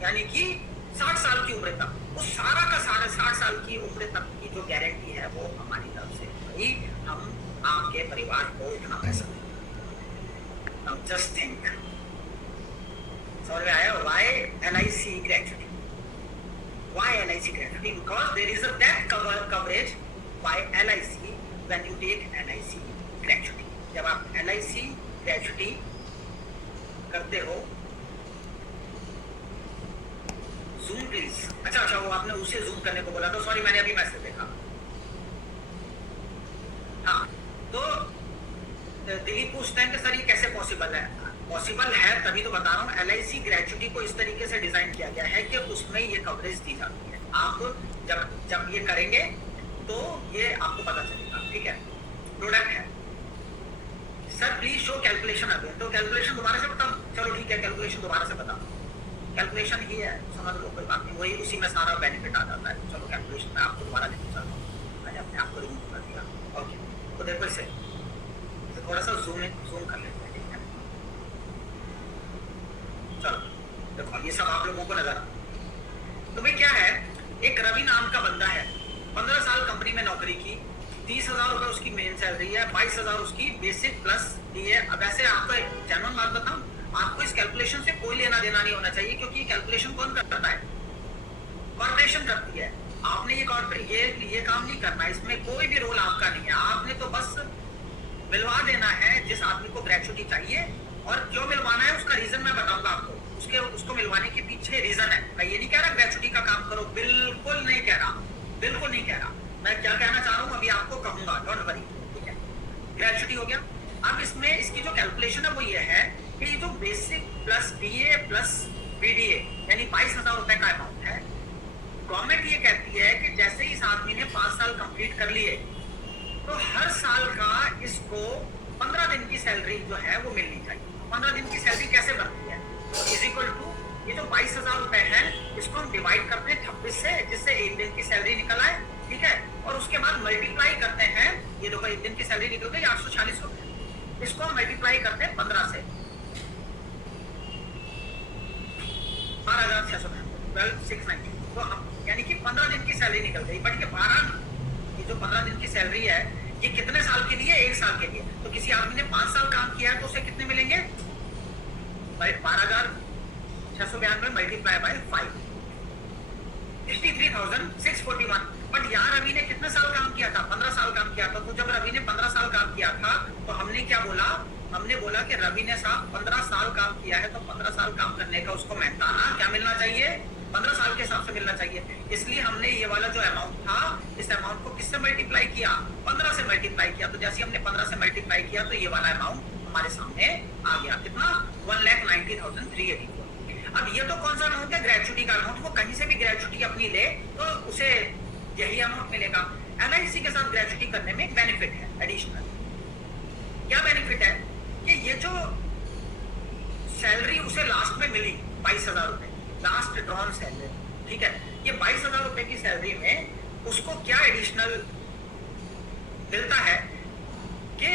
यानी कि 60 साल की उम्र तक, उस सारा का सारा 60 साल की उम्र तक की जो गारंटी है वो हमारी तरफ से, भाई हम आपके परिवार को इतना पैसा देंगे। Now just think, समझ में आया? Why LIC gratuity? Why LIC gratuity? Because there is a death coverage by LIC when you take LIC gratuity. जब आप LIC gratuity करते हो, जूम प्लीज। अच्छा, वो आपने उसे जूम करने को बोला, तो सॉरी, मैंने अभी मैसेज देखा। हाँ, तो दिलीप पूछते हैं कि सर ये कैसे पॉसिबल है? पॉसिबल है तभी तो बता रहा हूँ। LIC ग्रेजुटी को इस तरीके से डिजाइन किया गया है कि उसमें ये कवरेज दी जाती है। आप जब जब ये करेंगे तो ये आपको पता चलेगा, ठीक है। प्रोडक्ट है sir, please show calculation again. तो कैलकुलेशन दोबारा से बताओ, चलो ठीक है, कैलकुलेशन दोबारा से बताओ। कैलकुलेशन ही है, समझ लो, कोई बात नहीं, वही उसी में सारा बेनिफिट आ जाता है। चलो कैलकुलेशन में आपको दोबारा लेके चलता हूँ, मैंने अपने आप को रिमूव कर दिया। ओके, तो देखो इसे थोड़ा सा जूम कर लेते हैं, ठीक है। चलो देखो ये सब आप लोगों को नजर तो भाई क्या है, एक रवि नाम का बंदा है, 15 साल कंपनी में नौकरी की, 30,000 रुपए उसकी मेन सैलरी है, 22,000 उसकी बेसिक प्लस डी है। अब ऐसे आपको जेन्युइन बात बताऊं, आपको इस कैलकुलेशन से कोई लेना देना नहीं होना चाहिए, क्योंकि ये कैलकुलेशन कौन करता है? कॉर्पोरेशन करती है। आपने ये काम नहीं करना, इसमें कोई भी रोल आपका नहीं है। आपने तो बस मिलवा देना है जिस आदमी को ग्रेचुटी चाहिए, और क्यों मिलवाना है उसका रीजन मैं बताऊंगा आपको। उसको मिलवाने के पीछे रीजन है। मैं ये नहीं कह रहा ग्रेचुटी का काम करो, बिल्कुल नहीं कह रहा, बिल्कुल नहीं कह रहा। मैं क्या कहना चाह रहा हूँ अभी आपको कहूंगा, डोंट वरी, ठीक है। ग्रेचुटी हो गया। अब इसमें इसकी जो कैलकुलेशन है वो ये है कि ये जो basic plus BA plus BDA यानी 22,000 रुपए का अमाउंट है, गवर्नमेंट ये कहती है कि जैसे ही इस आदमी ने 5 साल कंप्लीट कर लिए तो हर साल का इसको 15 दिन की सैलरी जो है वो मिलनी चाहिए। 15 दिन की सैलरी कैसे बनती है? तो इज इक्वल टू ये जो 22,000 रुपए है इसको हम डिवाइड करते हैं 26 से, जिससे एक दिन की सैलरी निकल आए, ठीक है। और उसके बाद मल्टीप्लाई करते हैं, ये देखो एक दिन की सैलरी निकल गई 840 रुपए, इसको हम मल्टीप्लाई करते हैं 15 से, 12,690, तो हम यानी कि 15 दिन की सैलरी निकल गई। बट ये जो 15 दिन की सैलरी है ये कितने साल के लिए? 1 साल के लिए। तो किसी आदमी ने 5 साल काम किया है तो उसे कितने मिलेंगे? 12,692 मल्टीप्लाई बाय 5, 63,641। बट यहाँ रवि ने कितने साल काम किया था? 15 साल काम किया था। तो जब रवि ने 15 साल काम किया था तो हमने क्या बोला? हमने बोला कि रवि ने साहब 15 साल काम किया है तो 15 साल काम करने का उसको मेहनताना क्या मिलना चाहिए? 15 साल के हिसाब से मिलना चाहिए। इसलिए हमने ये वाला जो अमाउंट था, इस अमाउंट को किससे मल्टीप्लाई किया? 15 से मल्टीप्लाई किया। तो जैसे हमने 15 से मल्टीप्लाई किया तो ये वाला अमाउंट हमारे सामने आ गया। कितना? 1,90,384। अब ये तो कौन सा अमाउंट है? ग्रेचुटी का अमाउंट। वो कहीं से भी ग्रेचुटी अपनी ले तो उसे यही अमाउंट मिलेगा। एलआईसी के साथ ग्रेचुटी करने में एक बेनिफिट है एडिशनल। क्या बेनिफिट है? कि ये जो सैलरी उसे लास्ट में मिली 22,000 रुपए, लास्ट ड्रॉन सैलरी, ठीक है, ये 22,000 रुपए की सैलरी में उसको क्या एडिशनल मिलता है कि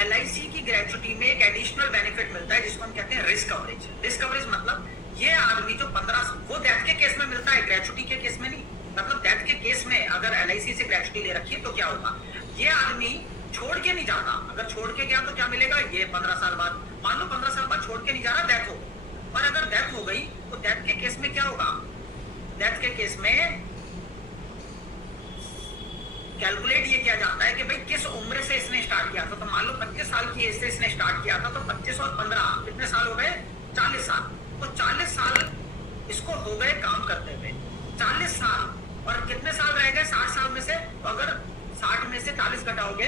एलआईसी की ग्रेचुटी में एक एडिशनल बेनिफिट मिलता है जिसको हम कहते हैं रिस्क कवरेज। रिस्क कवरेज मतलब ये आदमी जो 15, वो डेथ के केस में मिलता है, ग्रेचुटी के केस में नहीं। मतलब डेथ के केस में अगर एलआईसी से ग्रेचुटी ले रखी है तो क्या होगा? ये आदमी छोड़ के नहीं जाता। अगर छोड़ के गया तो क्या मिलेगा? ये 15 साल बाद, मान लो 15 साल बाद छोड़ के नहीं जा रहा, डेथ हो गई। और अगर डेथ हो गई तो डेथ के केस में क्या होगा? डेथ के केस में कैलकुलेट ये किया जाता है कि भाई किस उम्र से इसने स्टार्ट किया था। तो मान लो 25 साल की एज से इसने स्टार्ट किया था तो 25 और 15 कितने साल हो गए? 40 साल। तो 40 साल इसको हो गए काम करते हुए, 40 साल। और कितने साल रह गए 60 साल में से? तो अगर 60 में से 40 घटाओगे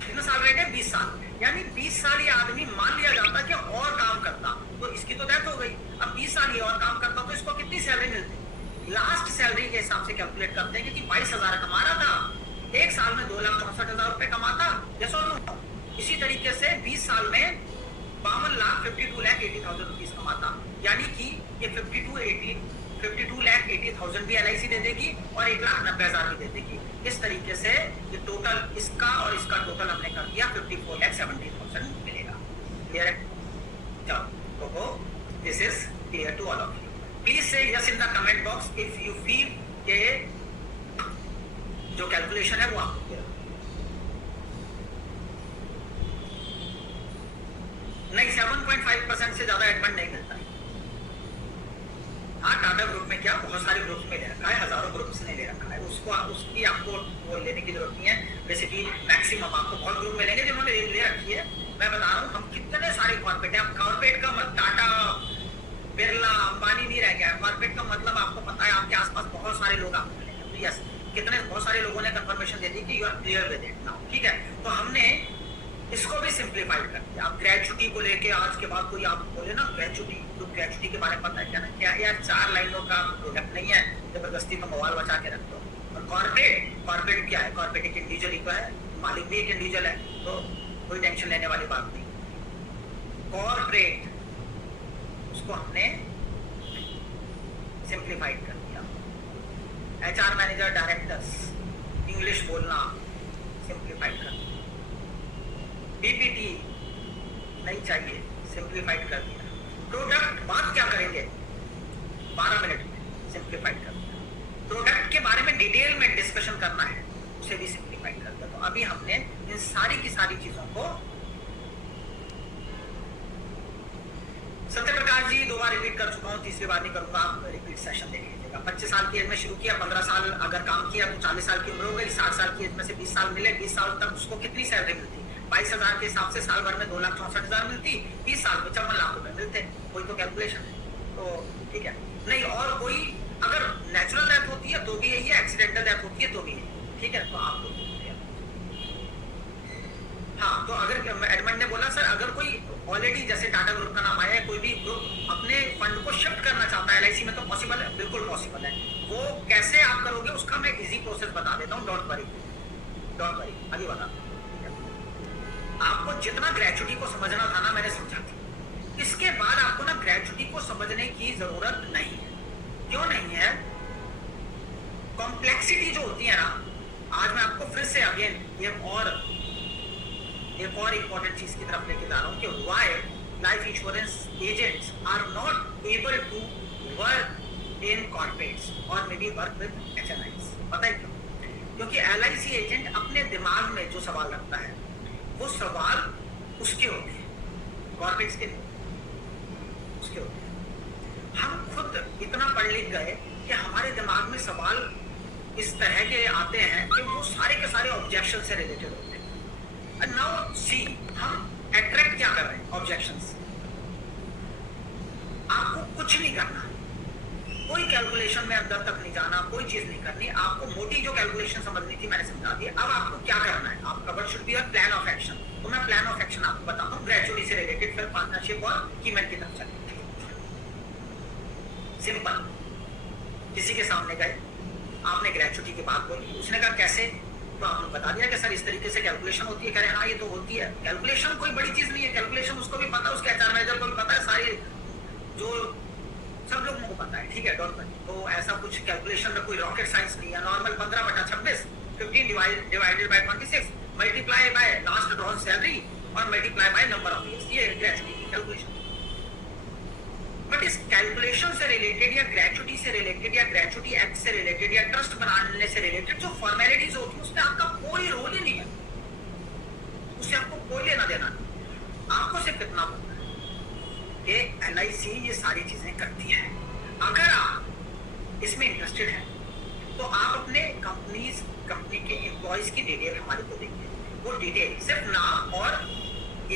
कितने साल रह गए? 20 साल। यानी 20 साल ये आदमी मान लिया जाता कि और काम करता, तो इसकी तो डेथ हो गई। अब 20 साल ये और काम करता तो इसको कितनी सैलरी मिलती? लास्ट सैलरी के हिसाब से कैलकुलेट करते हैं कि 22,000 कमा रहा था, एक साल में 2,64,000 रुपए कमाता। जैसा इसी तरीके से 20 साल में 52,52,80,000 रुपीज कमाता। यानी कि ये 52,80,000 भी एलआईसी दे देगी और 1,90,000 भी दे देगी। इस तरीके से ये टोटल इसका और इसका टोटल हमने कर दिया 54,70,000 मिलेगा। क्लियर है? चलो तो this is clear to all of you. Please say yes in the comment box if you feel के जो कैलकुलेशन है वो आपको क्लियर नहीं। 7.5% से ज्यादा एडमिट नहीं मिलता है। हाँ, टाटा ग्रुप में क्या बहुत सारे ग्रुप्स में ले रखा है, हजारों ग्रुप्स ने ले रखा है, उसकी आपको वो लेने की जरूरत नहीं है। बेसिकली मैक्सिमम आपको बहुत ग्रुप मिलेंगे जिन्होंने ले रखी है। मैं बता रहा हूँ हम कितने सारे कॉर्पोरेट है। कॉर्पोरेट का टाटा, बिरला, अंबानी नहीं रह गया। कॉर्पोरेट का मतलब आपको पता है, आपके आसपास बहुत सारे लोग आपको मिलेंगे। तो यस, कितने बहुत सारे लोगों ने कंफर्मेशन दे दी कि you are clear with it now, ठीक है। तो हमने इसको भी सिंप्लीफाइड कर दिया। आप ग्रेचुटी को लेके आज के बाद कोई आप बोले ना ग्रेचुटी, तो ग्रेचुटी के बारे में पता है क्या ना, क्या यार 4 लाइनों का प्रोडक्ट नहीं है, जबरदस्ती में मोबाइल बचा के रख दो। और कॉर्पोरेट, कॉर्पोरेट क्या है, कॉर्पोरेट एक इंडिविजुअल ही तो है, मालिक भी एक इंडिविजुअल है, तो कोई टेंशन लेने वाली बात नहीं। कॉर्पोरेट उसको हमने सिंप्लीफाइड कर दिया। एचआर मैनेजर, डायरेक्टर्स, इंग्लिश बोलना सिंप्लीफाइड कर दिया। पीपीटी नहीं चाहिए, सिंप्लीफाइड कर दिया। प्रोडक्ट बात क्या करेंगे 12 मिनट में, सिंप्लीफाइड कर दिया। प्रोडक्ट के बारे में डिटेल में डिस्कशन करना है, उसे भी सिंप्लीफाइड कर दिया। तो अभी हमने इन सारी की सारी चीजों को, सत्य प्रकाश जी 2 बार रिपीट कर चुका हूँ, तीसरी बार नहीं करूंगा, आप रिपीट सेशन देख लीजिएगा। 25 साल की एज में शुरू किया, 15 साल अगर काम किया तो 40 साल की उम्र हो गई, 60 साल की एज में से 20 साल मिले, 20 साल तक उसको कितनी सैलरी मिलती, 22,000 के हिसाब से साल भर में 2,64,000 मिलती, 20 साल में 54 लाख रुपए मिलते। कोई तो कैलकुलेशन है, तो ठीक है नहीं। और कोई अगर नेचुरल डेथ होती है तो भी यही है, एक्सीडेंटल डेथ होती है तो भी यही, ठीक है। तो आपको हाँ, तो अगर एडमंड ने बोला सर अगर कोई ऑलरेडी जैसे टाटा ग्रुप का नाम आया है, कोई भी ग्रुप अपने फंड को शिफ्ट करना चाहता है एलआईसी में, तो पॉसिबल है, बिल्कुल पॉसिबल है। वो कैसे आप करोगे उसका मैं इजी प्रोसेस बता देता हूँ, डोंट वरी, अभी बता। आपको जितना ग्रेचुटी को समझना था ना, मैंने समझा था। इसके बाद आपको ना ग्रेचुटी को समझने की जरूरत नहीं है। क्यों नहीं है? कॉम्प्लेक्सिटी जो होती है ना, आज मैं आपको फिर से अगेन एक और इंपॉर्टेंट चीज की तरफ लेके जा रहा हूं कि why life insurance agents are not able to work in corporates और maybe work with HNIs. पता है क्यों? क्योंकि एलआईसी एजेंट अपने दिमाग में जो सवाल रखता है वो सवाल उसके होते हैं, कॉर्पोरेट्स के नहीं, उसके होते हैं। हम खुद इतना पढ़ लिख गए कि हमारे दिमाग में सवाल इस तरह के आते हैं कि वो सारे के सारे ऑब्जेक्शन से रिलेटेड होते हैं। And now see, हम अट्रैक्ट क्या कर रहे हैं? ऑब्जेक्शंस। आपको कुछ नहीं करना, कोई कैलकुलेशन में अंदर तक नहीं जाना, कोई चीज नहीं करनी। आपको मोटी जो कैलकुलेशन समझनी थी मैंने समझा दी। अब आपको क्या करना है? आपका word should be a plan of action. तो मैं प्लान ऑफ एक्शन आपको बताता हूँ, ग्रेचुटी से रिलेटेड, फिर पार्टनरशिप और कीमत की तरफ चलेंगे। सिंपल, किसी के सामने गए, आपने ग्रेचुटी की बात बोली, उसने कहा कैसे, तो आपने बता दिया कि सर इस तरीके से कैलकुलेशन होती है। कह रहे हाँ ये तो होती है। कैलकुलेशन कोई बड़ी चीज नहीं है, कैलकुलेशन उसको भी पता है, उसके एचआर मैनेजर को भी पता है, सारी जो सब लोगों को पता है, ठीक है, डोंट वरी। तो ऐसा कुछ कैलकुलेशन में कोई रॉकेट साइंस नहीं है। Normal 15/26, 15 divided by 26 multiply by last drawn salary और multiply by number of years, ये ग्रेचुटी की कैलकुलेशन। बट इस कैलकुलेशन से रिलेटेड या ग्रेचुटी से रिलेटेड या ग्रेचुटी एक्ट से रिलेटेड या ट्रस्ट बनाने से रिलेटेड जो फॉर्मेलिटीज होती है उसमें आपका कोई रोल ही नहीं है, उससे आपको कोई लेना देना नहीं। आपको सिर्फ इतना पता है कि एलआईसी ये सारी चीजें करती है। अगर आप इसमें इंटरेस्टेड हैं तो आप अपने कंपनी के एम्प्लॉइज की डिटेल हमारे को देखिए। वो डिटेल सिर्फ नाम और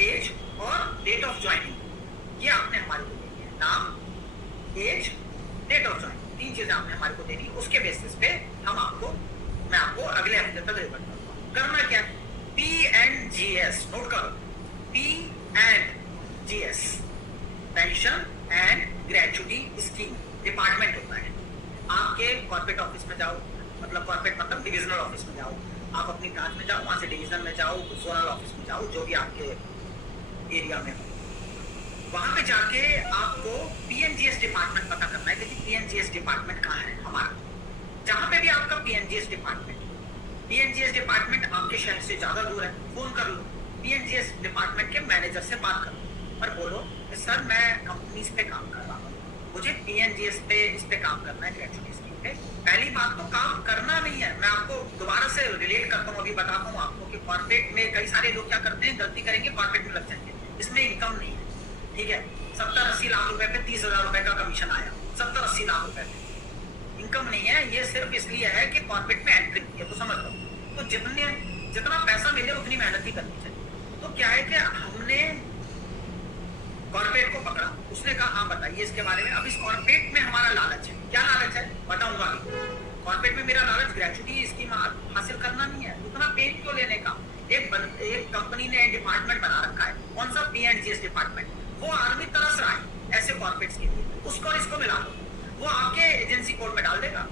एज और डेट ऑफ ज्वाइनिंग, ये आपने हमारे को नाम, एज, डेट ऑफ ज्वाइनिंग, 3 चीजें आपने हमारे को देनी। उसके बेसिस पे मैं आपको अगले हफ्ते तक रिपोर्ट करूंगा। करना क्या? PNGS, नोट करो, PNGS, pension and gratuity scheme department होता है। आपके कॉर्पोरेट ऑफिस में जाओ, मतलब कॉर्पोरेट मतलब डिविजनल ऑफिस में जाओ, आप अपनी ब्रांच में जाओ, वहां से डिवीजन में जाओ, जोनल ऑफिस में जाओ, जो भी आपके एरिया में हो, वहां पे जाके आपको पीएनजीएस डिपार्टमेंट पता करना है कि पीएनजीएस डिपार्टमेंट कहाँ है हमारा। जहां पे भी आपका पीएनजीएस डिपार्टमेंट आपके शहर से ज्यादा दूर है, फोन कर लो, पीएनजीएस डिपार्टमेंट के मैनेजर से बात करो और बोलो कि सर मैं कंपनीज पे काम कर रहा हूँ, मुझे पीएनजीएस पे इस पे काम करना है, ग्रेचुटी स्कीम पे। पहली बात तो काम करना नहीं है, मैं आपको दोबारा से रिलेट करता हूँ, अभी बताता हूँ आपको कि कॉर्पोरेट में कई सारे लोग क्या करते हैं, गलती करेंगे, कॉर्पोरेट में लग जाएंगे। इसमें इनकम नहीं है, ठीक है। 70-80 लाख रुपए पे 30,000 रुपए का कमीशन आया, 70-80 लाख रुपए पे इनकम नहीं है। ये सिर्फ इसलिए है कि कॉर्पोरेट में एंट्री की है, तो समझ लो। तो जितना पैसा मिले उतनी मेहनत ही करनी चाहिए। तो क्या है कि हमने कॉर्पोरेट को पकड़ा, उसने कहा हाँ बताइए इसके बारे में। अब इस कॉर्पोरेट में हमारा लालच है, क्या लालच है बताऊंगा अभी। कॉर्पोरेट में मेरा लालच ग्रेजुटी स्कीम हासिल करना नहीं है, उतना पेन क्यों लेने का। एक कंपनी ने डिपार्टमेंट बना रखा है, कौन सा, P&GS डिपार्टमेंट, वो आदमी तरस रहा है ऐसे कॉर्पोरेट्स के लिए, उसको और इसको मिला दो, वो आपके एजेंसी कोड में डाल देगा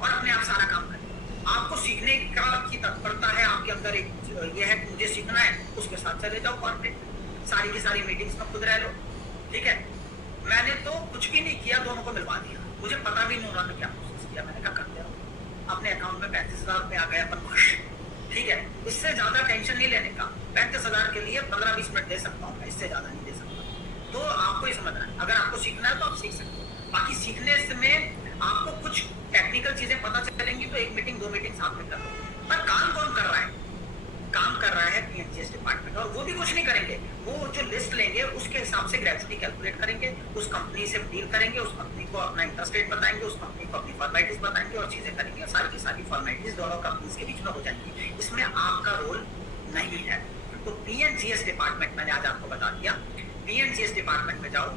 और अपने आप सारा काम करेगा। आपको सीखने का की तत्परता है आपके अंदर, एक ये है कि मुझे सीखना है, उसके साथ चले जाओ कॉर्पोरेट, सारी की सारी मीटिंग्स में खुद रह लो, ठीक है। मैंने तो कुछ भी नहीं किया, दोनों को मिलवा दिया, मुझे पता भी नहीं उन्होंने क्या प्रोसेस किया, मैंने कहा करते रहो, अपने अकाउंट में 35,000 रुपये आ गए, अपन खुश, ठीक है। इससे ज्यादा टेंशन नहीं लेने का, 35,000 के लिए 15-20 मिनट दे सकता हूँ, इससे ज्यादा नहीं दे सकता। तो आपको ये समझना है, अगर आपको सीखना है तो आप सीख सकते हो, बाकी सीखने में आपको कुछ टेक्निकल चीजें पता चलेंगी तो 1 मीटिंग 2 मीटिंग साथ में कर लो, पर काम कौन कर रहा है, काम कर रहा है P&GS डिपार्टमेंट, और वो भी कुछ नहीं करेंगे, वो जो लिस्ट लेंगे उसके हिसाब से ग्रेजुटी कैलकुलेट करेंगे, उस कंपनी से डील करेंगे, उस कंपनी को अपना इंटरेस्ट रेट बताएंगे, उस कंपनी को अपनी फॉर्मेलिटीज बताएंगे और चीजें करेंगे, सारी की सारी फॉर्मेलिटीज दोनों कंपनीज के बीच में हो जाएंगी, इसमें आपका रोल नहीं है। तो P&GS डिपार्टमेंट मैंने आज आपको बता दिया, P&GS डिपार्टमेंट में जाओ,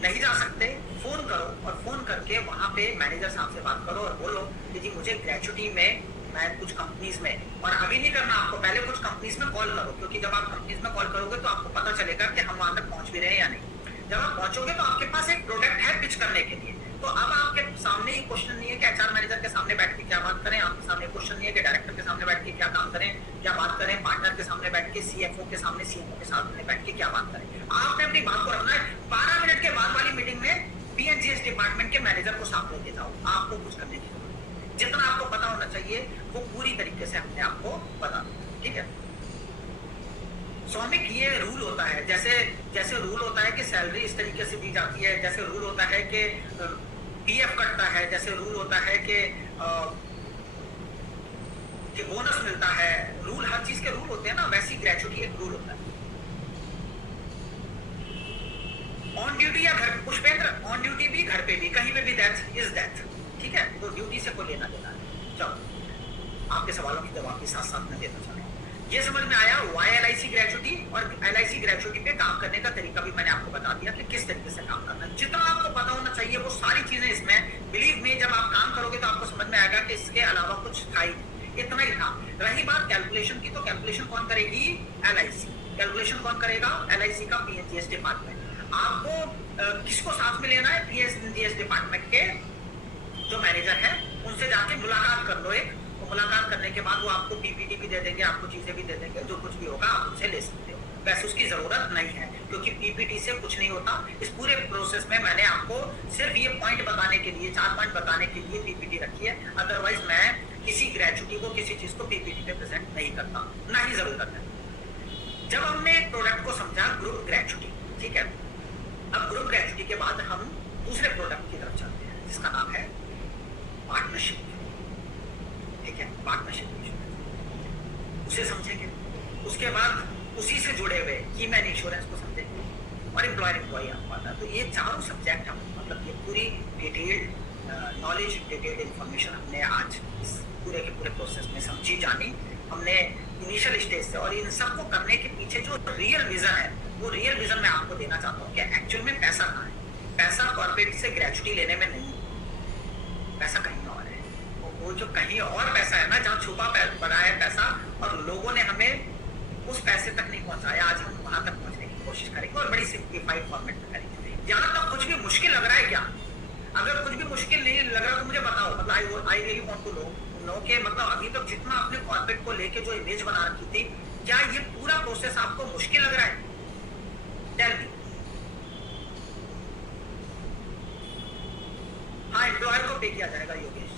नहीं जा सकते फोन करो, और फोन करके वहां पे मैनेजर साहब से बात करो और बोलो कि जी मुझे ग्रेजुटी में, मैं कुछ कंपनीज में, और अभी नहीं करना आपको, पहले कुछ कंपनीज में कॉल करो, क्योंकि जब आप कंपनीज में कॉल करोगे तो आपको पता चलेगा कि हम वहां तक पहुंच भी रहे हैं या नहीं। जब आप पहुंचोगे तो आपके पास एक प्रोडक्ट है पिच करने के लिए, तो अब आपके सामने ही क्वेश्चन नहीं है कि HR मैनेजर के सामने बैठ के क्या बात करें, आपके सामने क्वेश्चन नहीं है कि डायरेक्टर के सामने बैठ के क्या काम करें, क्या बात करें, पार्टनर के सामने बैठ के, CFO के सामने, CMO के सामने बैठ के क्या बात करें। आपने अपनी बात को रखना है, 12 मिनट के बाद वाली मीटिंग में P&GS डिपार्टमेंट के मैनेजर को साथ लेके जाओ, आपको कुछ करने की जरूरत नहीं, जितना आपको पता होना चाहिए वो पूरी तरीके से हमने आपको बता दिया, ठीक है। स्वामिक ये रूल होता है, जैसे जैसे रूल होता है कि सैलरी इस तरीके से दी जाती है, जैसे रूल होता है कि PF कटता है, जैसे रूल होता है कि बोनस मिलता है, रूल हर चीज के रूल होते हैं ना, वैसी ग्रेजुटी एक रूल होता है। ऑन ड्यूटी या घर, पुष्पेंद्र ऑन ड्यूटी भी, घर पे भी, कहीं पे भी डेथ इज डेथ, ठीक है, तो ड्यूटी से कोई लेना देना है। चलो आपके सवालों की जवाब के साथ साथ मैं देना चाह रहा हूँ, ये समझ में आया वाई LIC ग्रेजुटी और LIC ग्रेजुटी पे काम करने का तरीका भी मैंने आपको बता दिया कि किस तरीके से काम करना है, जितना आपको पता होना चाहिए वो सारी चीजें इसमें, बिलीव मी जब आप काम करोगे तो आपको समझ में आएगा कि इसके अलावा कुछ था ही, इतना ही था। रही बात कैलकुलेशन की, तो कैलकुलेशन कौन करेगी, LIC, कैलकुलेशन कौन करेगा, LIC का P&GS डिपार्टमेंट। आपको किसको साथ में लेना है, P&GS डिपार्टमेंट के जो मैनेजर है उनसे जाके मुलाकात कर लो एक, तो मुलाकात करने के बाद वो आपको PPT भी दे देंगे, आपको चीजें भी दे देंगे, जो कुछ भी होगा आप उनसे ले सकते हो, वैसे उसकी जरूरत नहीं है क्योंकि PPT से कुछ नहीं होता। इस पूरे प्रोसेस में मैंने आपको सिर्फ ये पॉइंट बताने के लिए, 4 पॉइंट बताने के लिए PPT रखी है, अदरवाइज मैं किसी ग्रेजुटी को किसी चीज को PPT पे प्रेजेंट नहीं करता, ना ही जरूरत है। जब हमने प्रोडक्ट को समझा, ग्रुप ग्रेजुटी, ठीक है, अब ग्रुप ग्रेजुटी के बाद हम दूसरे प्रोडक्ट की तरफ चलते हैं जिसका नाम है पार्टनरशिप, ठीक है, पार्टनरशिप उसे समझेंगे, उसके बाद उसी से जुड़े हुए की मैन इंश्योरेंस को समझेंगे और एम्प्लॉयर एम्प्लॉई आपको आता है। तो ये चारों सब्जेक्ट हम, मतलब ये पूरी डिटेल्ड नॉलेज, डिटेल्ड इंफॉर्मेशन हमने आज इस पूरे के पूरे प्रोसेस में समझी, जानी हमने इनिशियल स्टेज से, और इन सबको करने के पीछे जो रियल विजन है वो रियल विजन मैं आपको देना चाहता हूँ कि एक्चुअल में पैसा कहाँ है। पैसा कॉर्पोरेट से ग्रेजुटी लेने में नहीं, पैसा कहीं और है, वो जो कहीं और पैसा है ना, जहाँ छुपा पड़ा है पैसा, और लोगों ने हमें उस पैसे तक नहीं पहुंचाया, आज हम वहां तक पहुंचने की कोशिश करेंगे और बड़ी सिंप्लीफाइड फॉर्मेट में करेंगे। यहाँ तक कुछ भी मुश्किल लग रहा है क्या? अगर कुछ भी मुश्किल नहीं लग रहा तो मुझे बताओ, मतलब I really want to know के, मतलब अभी तक जितना आपने कॉर्पोरेट को लेके जो इमेज बना रखी थी, क्या ये पूरा प्रोसेस आपको मुश्किल लग रहा है? Tell me. हाँ, एम्प्लॉयर को पे किया जाएगा योगेश,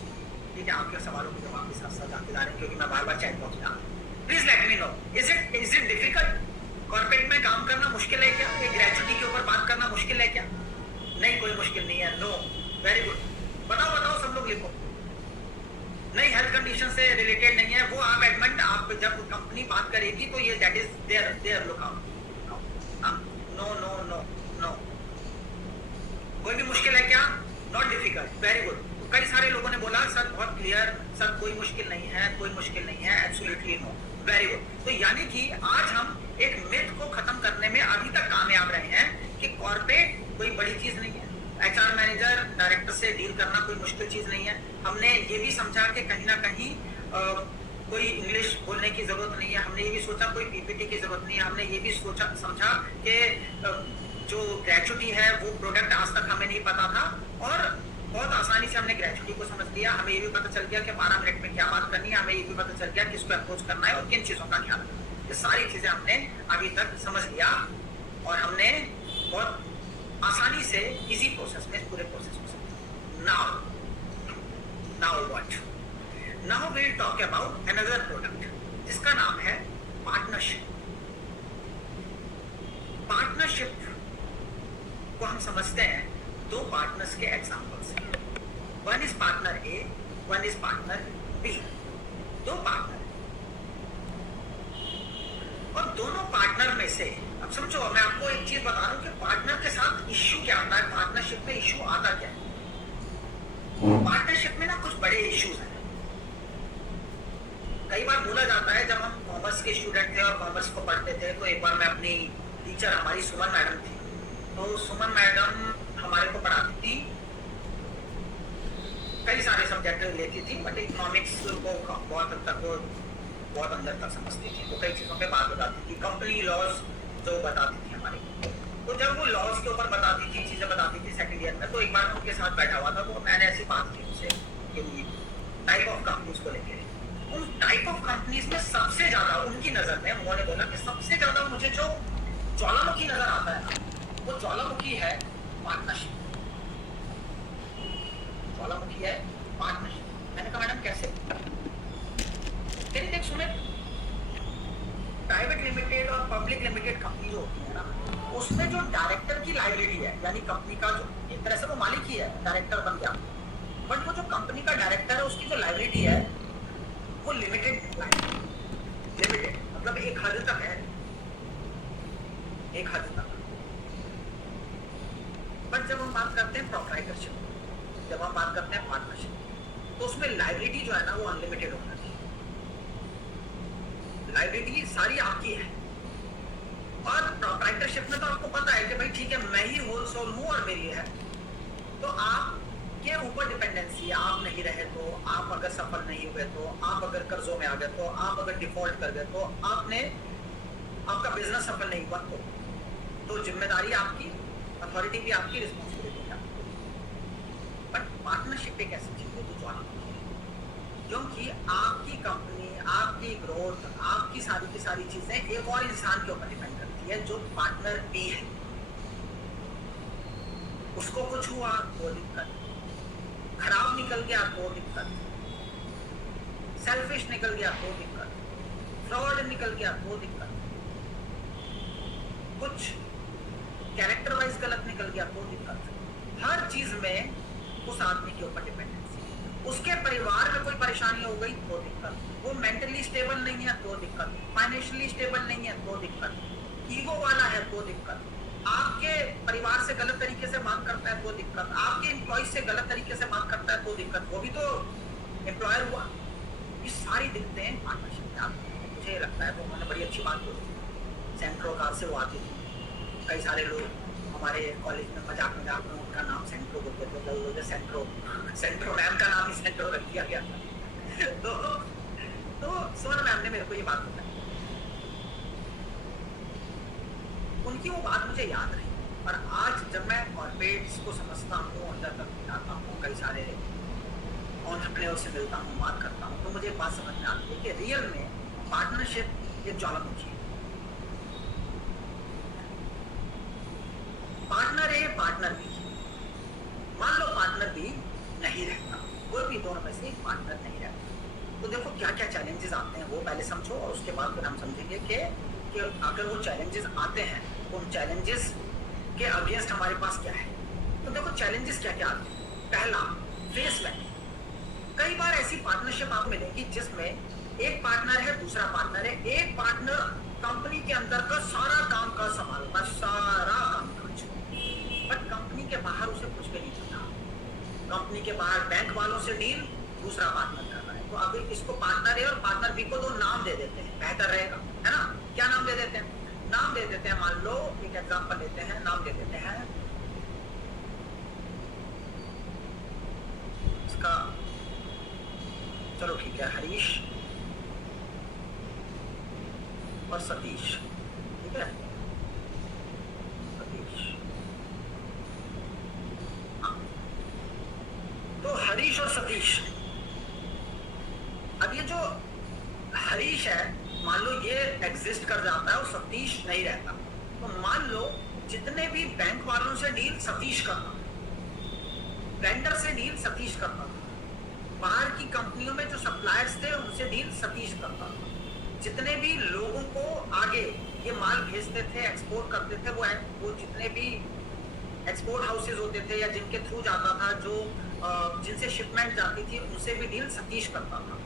ठीक है, आपके सवालों के जवाब के साथ साथ आते जा रहे हैं क्योंकि मैं बार बार चैट बॉक्स में आ रहा हूँ। Please let me know, is it difficult? Corporate में काम करना मुश्किल है क्या? ये ग्रेजुटी के ऊपर बात करना मुश्किल है क्या? नहीं, कोई मुश्किल नहीं है। नो, वेरी गुड, बताओ बताओ, सब लोग लिखो। नहीं, हेल्थ कंडीशन से रिलेटेड नहीं है वो, आप एडमेंट, आप जब कंपनी बात करेगी तो ये that is there look out. No no no no, कोई भी मुश्किल है क्या? Not difficult, very good. कई सारे लोगों ने बोला सर बहुत क्लियर, सर कोई मुश्किल नहीं है, कोई मुश्किल नहीं है, एब्सोल्युटली नो, वेरी गुड। तो यानी कि आज हम एक मिथ को खत्म करने में अभी तक कामयाब रहे हैं कि कॉर्पोरेट कोई बड़ी चीज नहीं है, एचआर मैनेजर डायरेक्टर से डील करना कोई मुश्किल चीज नहीं है। हमने ये भी समझा कि कहीं ना कहीं कोई इंग्लिश बोलने की जरूरत नहीं है। हमने ये भी सोचा कोई पीपीटी की जरूरत नहीं है। हमने ये भी सोचा समझा कि जो ग्रेजुटी है वो प्रोडक्ट आज तक हमें नहीं पता था, और बहुत आसानी से हमने ग्रेजुटी को समझ लिया। हमें ये भी पता चल गया कि 12 मिनट में क्या बात करनी है। हमें ये भी पता चल गया किसको अप्रोच करना है और किन चीजों का ख्याल रखना है। ये सारी चीजें हमने अभी तक समझ लिया, और हमने बहुत आसानी से इजी प्रोसेस में पूरे प्रोसेस को समझा। Now what? Now we will talk about another product जिसका नाम है पार्टनरशिप। पार्टनरशिप को हम समझते हैं दो पार्टनर्स के एग्जांपल्स हैं। One is partner A, one is partner B. दो पार्टनर, और दोनों पार्टनर में से अब समझो, मैं आपको एक चीज बता रहा हूं कि पार्टनर के साथ इश्यू क्या आता है, पार्टनरशिप में इश्यू आता क्या है। पार्टनरशिप में ना कुछ बड़े इश्यूज हैं। कई बार बोला जाता है, जब हम कॉमर्स के स्टूडेंट थे और कॉमर्स को पढ़ते थे, तो एक बार मैं अपनी टीचर हमारी सुमन मैडम थी, तो सुमन मैडम हमारे को पढ़ाती थी, कई सारे सब्जेक्ट लेती थी, बट इकोनॉमिक्स को बहुत अंदर तक समझती थी, तो कई चीजों पे बात बताती थी। कंपनी लॉज जो बताती थी हमारे को, तो जब वो लॉज के ऊपर बताती थी, चीजें बताती थी सेकंड ईयर में, तो एक बार उनके साथ बैठा हुआ था, तो मैंने ऐसी बात की उनसे कि टाइप ऑफ कंपनीज को लेकर, उन टाइप ऑफ कंपनीज में सबसे ज्यादा उनकी नजर में, उन्होंने बोला कि सबसे ज्यादा मुझे जो ज्वालामुखी नजर आता है ना, वो ज्वालामुखी है पार्टनरशिप। ज्वालामुखी है पार्टनरशिप। मैंने कहा मैडम कैसे? तेरी देख सुने, प्राइवेट लिमिटेड और पब्लिक लिमिटेड कंपनी जो होती है ना, उसमें जो डायरेक्टर की लायबिलिटी है, यानी कंपनी का जो एक तरह से वो मालिक ही है, डायरेक्टर बन गया, बट वो जो कंपनी का डायरेक्टर है उसकी जो लायबिलिटी है वो लिमिटेड मतलब एक हद तक है, एक हद तक। बट जब हम बात करते हैं प्रोप्राइटरशिप, जब हम बात करते हैं पार्टनरशिप, तो उसमें लायबिलिटी जो है ना वो अनलिमिटेड होना चाहिए। लायबिलिटी सारी आपकी है, और प्रोप्राइटरशिप में तो आपको पता है कि भाई ठीक है, मैं ही होल सोल हूं और मेरी है, तो आप के ऊपर डिपेंडेंसी है। आप नहीं रहे तो, आप अगर सफल नहीं हुए तो, आप अगर कर्जों में आ गए तो, आप अगर डिफॉल्ट कर गए तो, आपका बिजनेस सफल नहीं हुआ तो जिम्मेदारी आपकी, अथॉरिटी भी आपकी, रिस्पॉन्सिबिलिटी भी आपकी। बट पार्टनरशिप एक ऐसी चीज है जो ज्वालामुखी है, क्योंकि आपकी कंपनी, आपकी ग्रोथ, आपकी सारी चीजें एक और इंसान के ऊपर डिपेंड करती है जो पार्टनर बी है। उसको कुछ हुआ तो दिक्कत, खराब निकल गया तो दिक्कत, सेल्फिश निकल गया तो दिक्कत, फ्रॉड निकल गया तो दिक्कत, कुछ कैरेक्टर वाइज गलत निकल गया तो दिक्कत। हर चीज में उस आदमी के ऊपर डिपेंडेंसी। उसके परिवार में कोई परेशानी हो गई तो दिक्कत, वो मेंटली स्टेबल नहीं है तो दिक्कत, फाइनेंशियली स्टेबल नहीं है तो दिक्कत, ईगो वाला है तो दिक्कत, आपके परिवार से गलत तरीके से बात करता है तो दिक्कत, आपके एम्प्लॉय से गलत तरीके से बात करता है तो दिक्कत, वो भी तो एम्प्लॉयर हुआ। ये सारी दिक्कतें पार्टनरशिप में आती हैं। मुझे लगता है वो उन्होंने बड़ी अच्छी बात बोली। सेंट्रो कार से वो आती थी, कई सारे लोग हमारे कॉलेज में मजाक में उनका नाम सेंट्रो बोलते थे, सेंट्रो मैम का नाम ही सेंट्रो रख दिया गया तो सुमन मैम ने मेरे को ये बात बताई, उनकी वो बात मुझे याद रही। और आज जब मैं कॉर्पोरेट्स को समझता हूँ, अंदर तक जाता हूँ, कई सारे एंटरप्रेन्योर से मिलता हूँ, बात करता हूँ, तो मुझे एक बात समझ में आती है कि रियल में पार्टनरशिप एक ज्वालामुखी है। पार्टनर ए, पार्टनर बी, मान लो पार्टनर बी नहीं रहता, कोई भी दोनों में से एक पार्टनर नहीं रहता, तो देखो क्या क्या चैलेंजेस आते हैं वो पहले समझो, और उसके बाद फिर हम समझेंगे कि अगर वो चैलेंजेस आते हैं तो उन चैलेंजेस के अगेंस्ट हमारे पास क्या है। तो देखो चैलेंजेस क्या क्या आते हैं। पहला, फेस वैल्यू। कई बार ऐसी पार्टनरशिप आपको मिलेगी जिसमें एक पार्टनर है, दूसरा पार्टनर है, एक पार्टनर कंपनी के अंदर का सारा काम का संभालता, सारा काम काज, बट कंपनी के बाहर उसे कुछ भी नहीं पता। कंपनी के बाहर बैंक वालों से डील दूसरा पार्टनर कर रहा है, तो अभी इसको पार्टनर ए और पार्टनर बी को दो नाम दे देते हैं, बेहतर रहेगा, है ना। क्या नाम दे देते हैं? नाम दे देते हैं, मान लो एक एग्जांपल लेते हैं, नाम दे देते हैं इसका, चलो ठीक है, हरीश और सतीश, ठीक है, सतीश। हाँ, तो हरीश और सतीश, अब ये जो हरीश है, मान लो ये एग्जिस्ट कर जाता है और सतीश नहीं रहता, तो मान लो जितने भी बैंक वालों से डील सतीश करता, वेंडर से डील सतीश करता, बाहर की कंपनियों में जो सप्लायर्स थे उनसे डील सतीश करता, जितने भी लोगों को आगे ये माल भेजते थे, एक्सपोर्ट करते थे, वो जितने भी एक्सपोर्ट हाउसेज होते थे या जिनके थ्रू जाता था, जो जिनसे शिपमेंट जाती थी, उनसे भी डील सतीश करता था।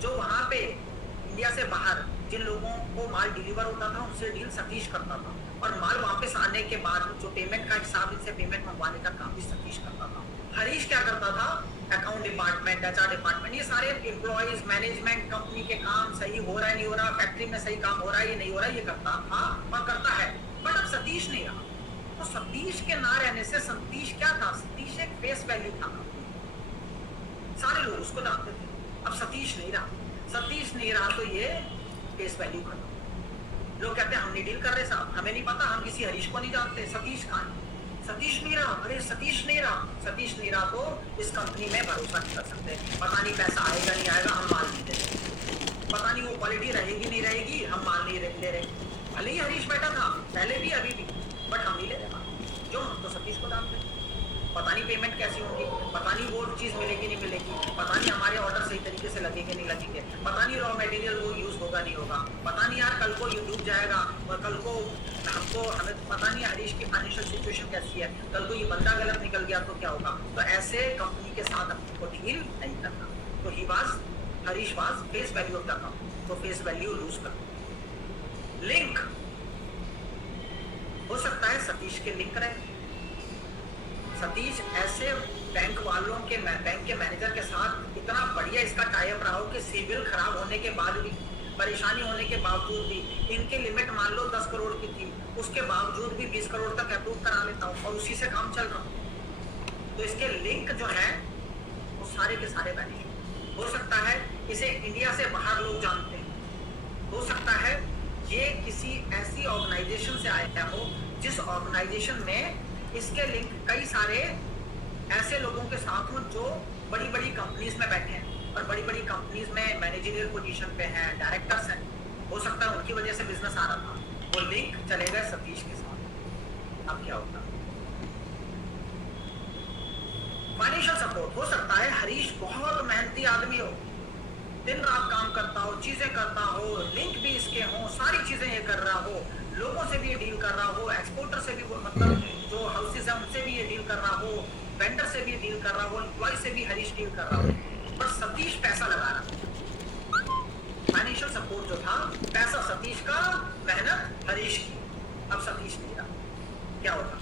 जो वहां पे इंडिया से बाहर जिन लोगों को माल डिलीवर होता था उनसे डील सतीश करता था, और माल वापस आने के बाद जो पेमेंट का हिसाब, इनसे पेमेंट मंगवाने का काम भी सतीश करता था। हरीश क्या करता था, अकाउंट डिपार्टमेंट, एचआर डिपार्टमेंट, ये सारे एम्प्लॉइज, मैनेजमेंट, कंपनी के काम सही हो रहा है नहीं हो रहा, फैक्ट्री में सही काम हो रहा है ये नहीं हो रहा, ये करता था और करता है। बट अब सतीश नहीं रहा, तो सतीश के ना रहने से, सतीश क्या था, सतीश एक फेस वैल्यू था, सारे लोग उसको जानते थे। अब सतीश नहीं रहा, सतीश नहीं रहा तो ये फेस वैल्यू खत्म। लोग कहते हैं हम नहीं डील कर रहे साहब, हमें नहीं पता, हम किसी हरीश को नहीं जानते, सतीश कहाँ है, सतीश नहीं रहा, अरे सतीश नहीं रहा, सतीश नहीं रहा तो इस कंपनी में भरोसा नहीं कर सकते, पता नहीं पैसा आएगा नहीं आएगा, हम माल नहीं दे रहे, पता नहीं वो क्वालिटी रहेगी नहीं रहेगी, हम माल नहीं ले रहे। भले ही हरीश बैठा था पहले भी अभी भी, बट हम नहीं ले रहे माल, जो हम तो सतीश को जानते हैं। पता नहीं पेमेंट कैसी होगी, पता नहीं वो चीज़ मिलेगी नहीं मिलेगी, पता नहीं हमारे ऑर्डर सही तरीके से लगेंगे नहीं लगेंगे, पता नहीं रॉ मटेरियल वो यूज़ होगा नहीं होगा, पता नहीं यार कल को ये डूब जाएगा, और कल को हमें पता नहीं हरीश की फाइनेंशियल सिचुएशन कैसी है, कल को ये बंदा गलत निकल गया तो क्या होगा। तो ऐसे कंपनी के साथ अपने को डील नहीं करना। तो Harish was face value of the company, तो फेस वैल्यू लूज कर। लिंक हो सकता है सतीश के लिंक रहे, सतीश ऐसे बैंक वालों के, बैंक के मैनेजर के साथ इतना बढ़िया इसका टाइप रहा हो कि सिविल खराब होने के बाद भी, परेशानी होने के बावजूद भी, इनकी लिमिट मान लो 10 करोड़ की थी, उसके बावजूद भी 20 करोड़ तक अप्रूव करा लेता हूँ और उसी से काम चल रहा। तो इसके लिंक जो है वो सारे के सारे वैलिड। हो सकता है इसे इंडिया से बाहर लोग जानते हैं, हो सकता है ये किसी ऐसी ऑर्गेनाइजेशन से आया हो जिस ऑर्गेनाइजेशन में इसके लिंक कई सारे ऐसे लोगों के साथ हों जो बड़ी बड़ी कंपनीज में बैठे हैं और बड़ी बड़ी कंपनीज में मैनेजरियल पोजीशन पे हैं, डायरेक्टर्स हैं, हो सकता है उनकी वजह से बिजनेस आ रहा था, वो लिंक चले गए सतीश के साथ। अब क्या होता? फाइनेंशियल सपोर्ट हो सकता है हरीश बहुत मेहनती आदमी हो, दिन रात काम करता हो, चीजें करता हो, लिंक भी इसके हों, सारी चीजें ये कर रहा हो, लोगों से भी ये डील कर रहा हो, एक्सपोर्टर से भी, मतलब जो हाउसेज है उनसे भी ये डील कर रहा हो, वेंडर से भी डील कर रहा हो, एम्प्लॉय से भी हरीश डील कर रहा हो, पर सतीश पैसा लगा रहा। फाइनेंशियल सपोर्ट जो था, पैसा सतीश का, मेहनत हरीश की। अब सतीश नहीं रहा, क्या होगा?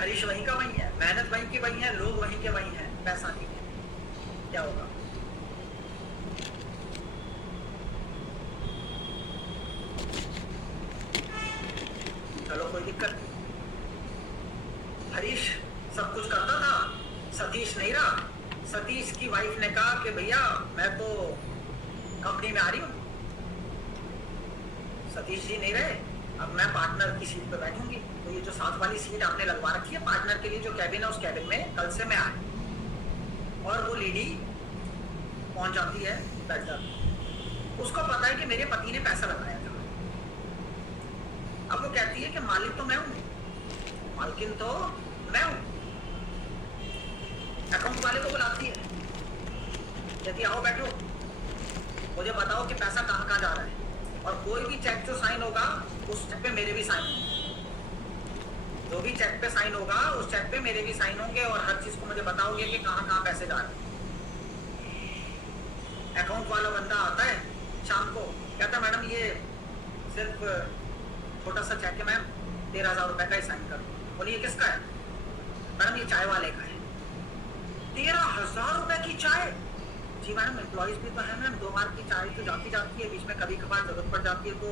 हरीश वहीं का वहीं है, मेहनत वहीं की वहीं है, लोग वहीं के वहीं है, पैसा नहीं है, क्या होगा? चलो कोई दिक्कत नहीं, हरीश सब कुछ करता था, सतीश नहीं रहा। सतीश की वाइफ ने कहा कि भैया मैं तो कंपनी में आ रही हूँ, सतीश जी नहीं रहे, अब मैं पार्टनर की सीट पे बैठूंगी। तो ये जो साथ वाली सीट आपने लगवा रखी है पार्टनर के लिए, जो कैबिन है, उस कैबिन में कल से मैं आया, और वो लेडी पहुंच जाती है, बैठ जाती है, उसको पता है कि मेरे पति ने पैसा लगाया था। अब वो कहती है कि मालिक तो मैं हूँ, मालकिन तो मैं हूँ। अकाउंट वाले को बुलाती है, कहती आओ बैठो, मुझे बताओ कि पैसा कहाँ कहाँ जा रहा है, और कोई भी चेक जो साइन होगा उस चेक पे मेरे भी साइन होंगे, जो भी चेक पे साइन होगा उस चेक पे मेरे भी साइन होंगे, और हर चीज को मुझे बताओगे कि कहाँ कहाँ पैसे जा रहे हैं। अकाउंट वाला बंदा आता है शाम को, कहता मैडम ये सिर्फ छोटा सा चेक है मैम, 13,000 रुपए का ही साइन कर दो। बोलिए किसका है? मैडम ये चाय वाले का है। 13,000 रुपए की चाय? जी मैडम एम्प्लॉइज भी तो है मैम, 2 बार की चाय तो जाती जाती है, बीच में कभी कभार जरूरत पड़ जाती है तो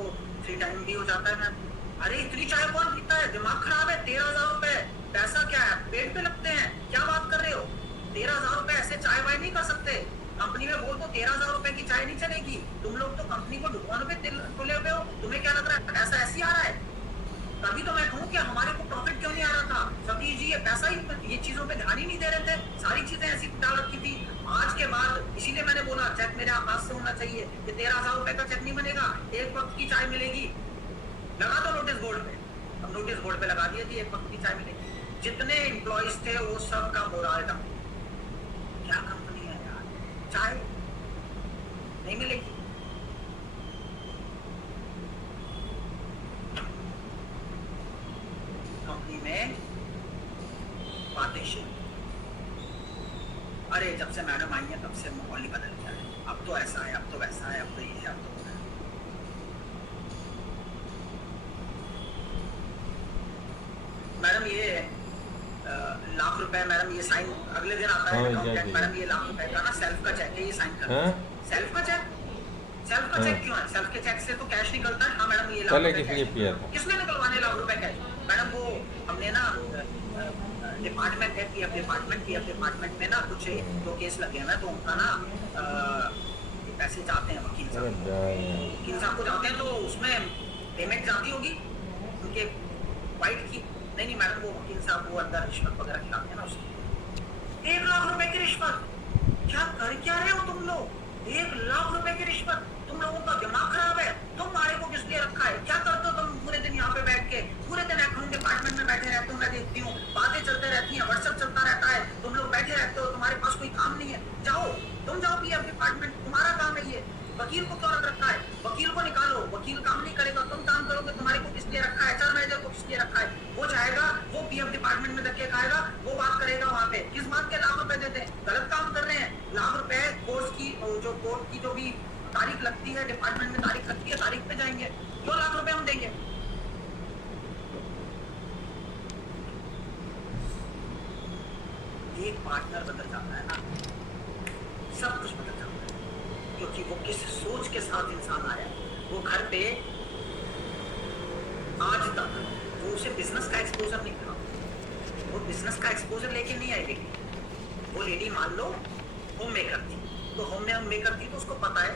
3 टाइम भी हो जाता है मैम। अरे इतनी चाय कौन पीता है, दिमाग खराब है? 13,000 रुपए पैसा क्या है, पेट पे लगते हैं? क्या बात कर रहे हो? 13,000 रुपए ऐसे चाय वाय नहीं कर सकते। कंपनी में बोल दो 13,000 रुपए की चाय नहीं चलेगी। तुम लोग तो कंपनी को डुबोने पे तुले हुए हो। तुम्हें क्या लग रहा है पैसा ऐसे ही आ रहा है? तभी तो मैं कहूँ कि हमारे को प्रॉफिट क्यों नहीं आ रहा था। सतीश जी ये पैसा ही, ये चीजों पे ध्यान ही नहीं दे रहे थे, सारी चीजें ऐसी डाल रखी थी। आज के बाद इसीलिए मैंने बोला चेक मेरे पास से होना चाहिए। ये 13,000 रुपए का चेक नहीं बनेगा, एक वक्त की चाय मिलेगी। लगा दो नोटिस बोर्ड पे। अब नोटिस बोर्ड पे लगा दिया कि एक वक्त की चाय मिलेगी। जितने एम्प्लॉइज थे वो सब का मोराल डाउन। क्या कंपनी है यार, चाय नहीं मिलेगी। कंपनी में बातें शुरू। अरे जब से मैडम आई है तब से माहौल ही बदल गया है। अब तो ऐसा है, अब तो वैसा है, अब तो ये है, अब तो वो है। मैडम ये लाख रुपए, मैडम ये साइन अगले दिन आता है अकाउंटेंट, मैडम ये लाख रुपए का ना सेल्फ का चेक है, ये साइन कर। सेल्फ का चेक? सेल्फ का चेक क्यों है? सेल्फ के चेक से तो कैश निकलता है। हाँ मैडम ये लाख रुपए किसने निकलवाने लाख रुपए कैश? मैडम वो हमने ना डिपार्टमेंट है, पीएफ डिपार्टमेंट में ना कुछ दो केस लगे हैं तो उनका ना पैसे जाते हैं वकील साहब को जाते हैं, तो उसमें पेमेंट जाती होगी उनके वाइट की। नहीं मैडम वो वकील साहब वो अंदर रिश्वत वगैरह खिलाते हैं ना उसकी। 1 लाख रुपए की रिश्वत, क्या कर क्या रहे हो तुम लोग? 1 लाख रुपए की रिश्वत, तुम लोगों का दिमाग खराब है? तुम्हारे को किस लिए रखा है? क्या करते हो तुम पूरे दिन यहाँ पे बैठ के? पूरे दिन अकाउंट डिपार्टमेंट में बैठे रहते हो, मैं देखती हूँ बातें चलते रहती हैं, व्हाट्सएप चलता रहता है, तुम लोग बैठे रहते हो, तुम्हारे पास कोई काम नहीं है। जाओ तुम जाओ पीएफ डिपार्टमेंट, तुम्हारा काम है ये। वकील को क्यों रख रखा है? वकील को निकालो, वकील काम नहीं करेगा, तुम काम करोगे। तुम्हारे को किस लिए रखा है? एचआर मैनेजर को किस लिए रखा है? वो जाएगा, वो पीएफ डिपार्टमेंट में धक्के खाएगा, वो बात करेगा वहाँ पे। किस बात के लाख रुपए देते हैं? गलत काम कर रहे हैं। लाख रुपए कोर्स की जो कोर्ट की जो भी तारीख लगती है, डिपार्टमेंट में तारीख लगती है, तारीख पे जाएंगे। 2 लाख रुपए हम देंगे। एक पार्टनर बदल जाता है ना, सब कुछ बदल जाता है, क्योंकि वो किस सोच के साथ इंसान आया। वो घर पे आज तक वो उसे बिजनेस का एक्सपोजर नहीं था, वो बिजनेस का एक्सपोजर लेके नहीं आई लेडी। वो लेडी मान लो होम मेकर थी, तो होम मेकर थी तो उसको पता है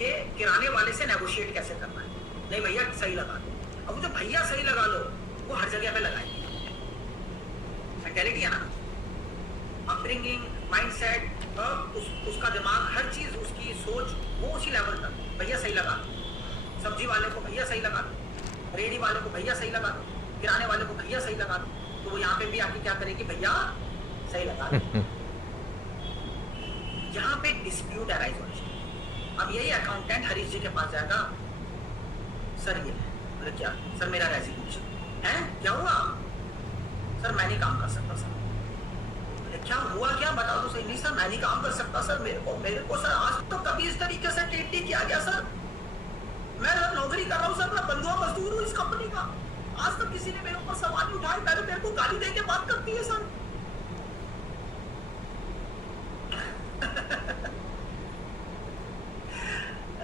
कि किराने वाले से नेगोशिएट कैसे करना है। नहीं भैया सही लगा दो। अब वो जो भैया सही लगा लो वो हर जगह पे लगाएगी। मेंटालिटी है ना, अपब्रिंगिंग, माइंडसेट, उसका दिमाग, हर चीज, उसकी सोच वो उसी लेवल तक। भैया सही लगा दो, सब्जी वाले को भैया सही लगा दो, रेडी वाले को भैया सही लगा दो, किराने वाले को भैया सही लगा दो। तो वो यहाँ पे भी आके क्या करेगी? भैया सही लगा दो। यहाँ पे डिस्प्यूट अराइज होना चाहिए। अब यही अकाउंटेंट हरीश जी के पास जाएगा, सर ये बोले क्या? सर मेरा रेजिग्नेशन है। क्या हुआ? सर मैं नहीं काम कर सकता। सर क्या हुआ, क्या बता दो सही। नहीं सर मैं नहीं काम कर सकता सर, मेरे को सर आज तो कभी इस तरीके से ट्रीट नहीं किया गया सर। मैं नौकरी कर रहा हूँ सर, मैं बंधुआ मजदूर हूँ इस कंपनी का, आज तक किसी ने मेरे ऊपर सवाल नहीं उठाया, पहले मेरे को गाली दे के बात करती है सर।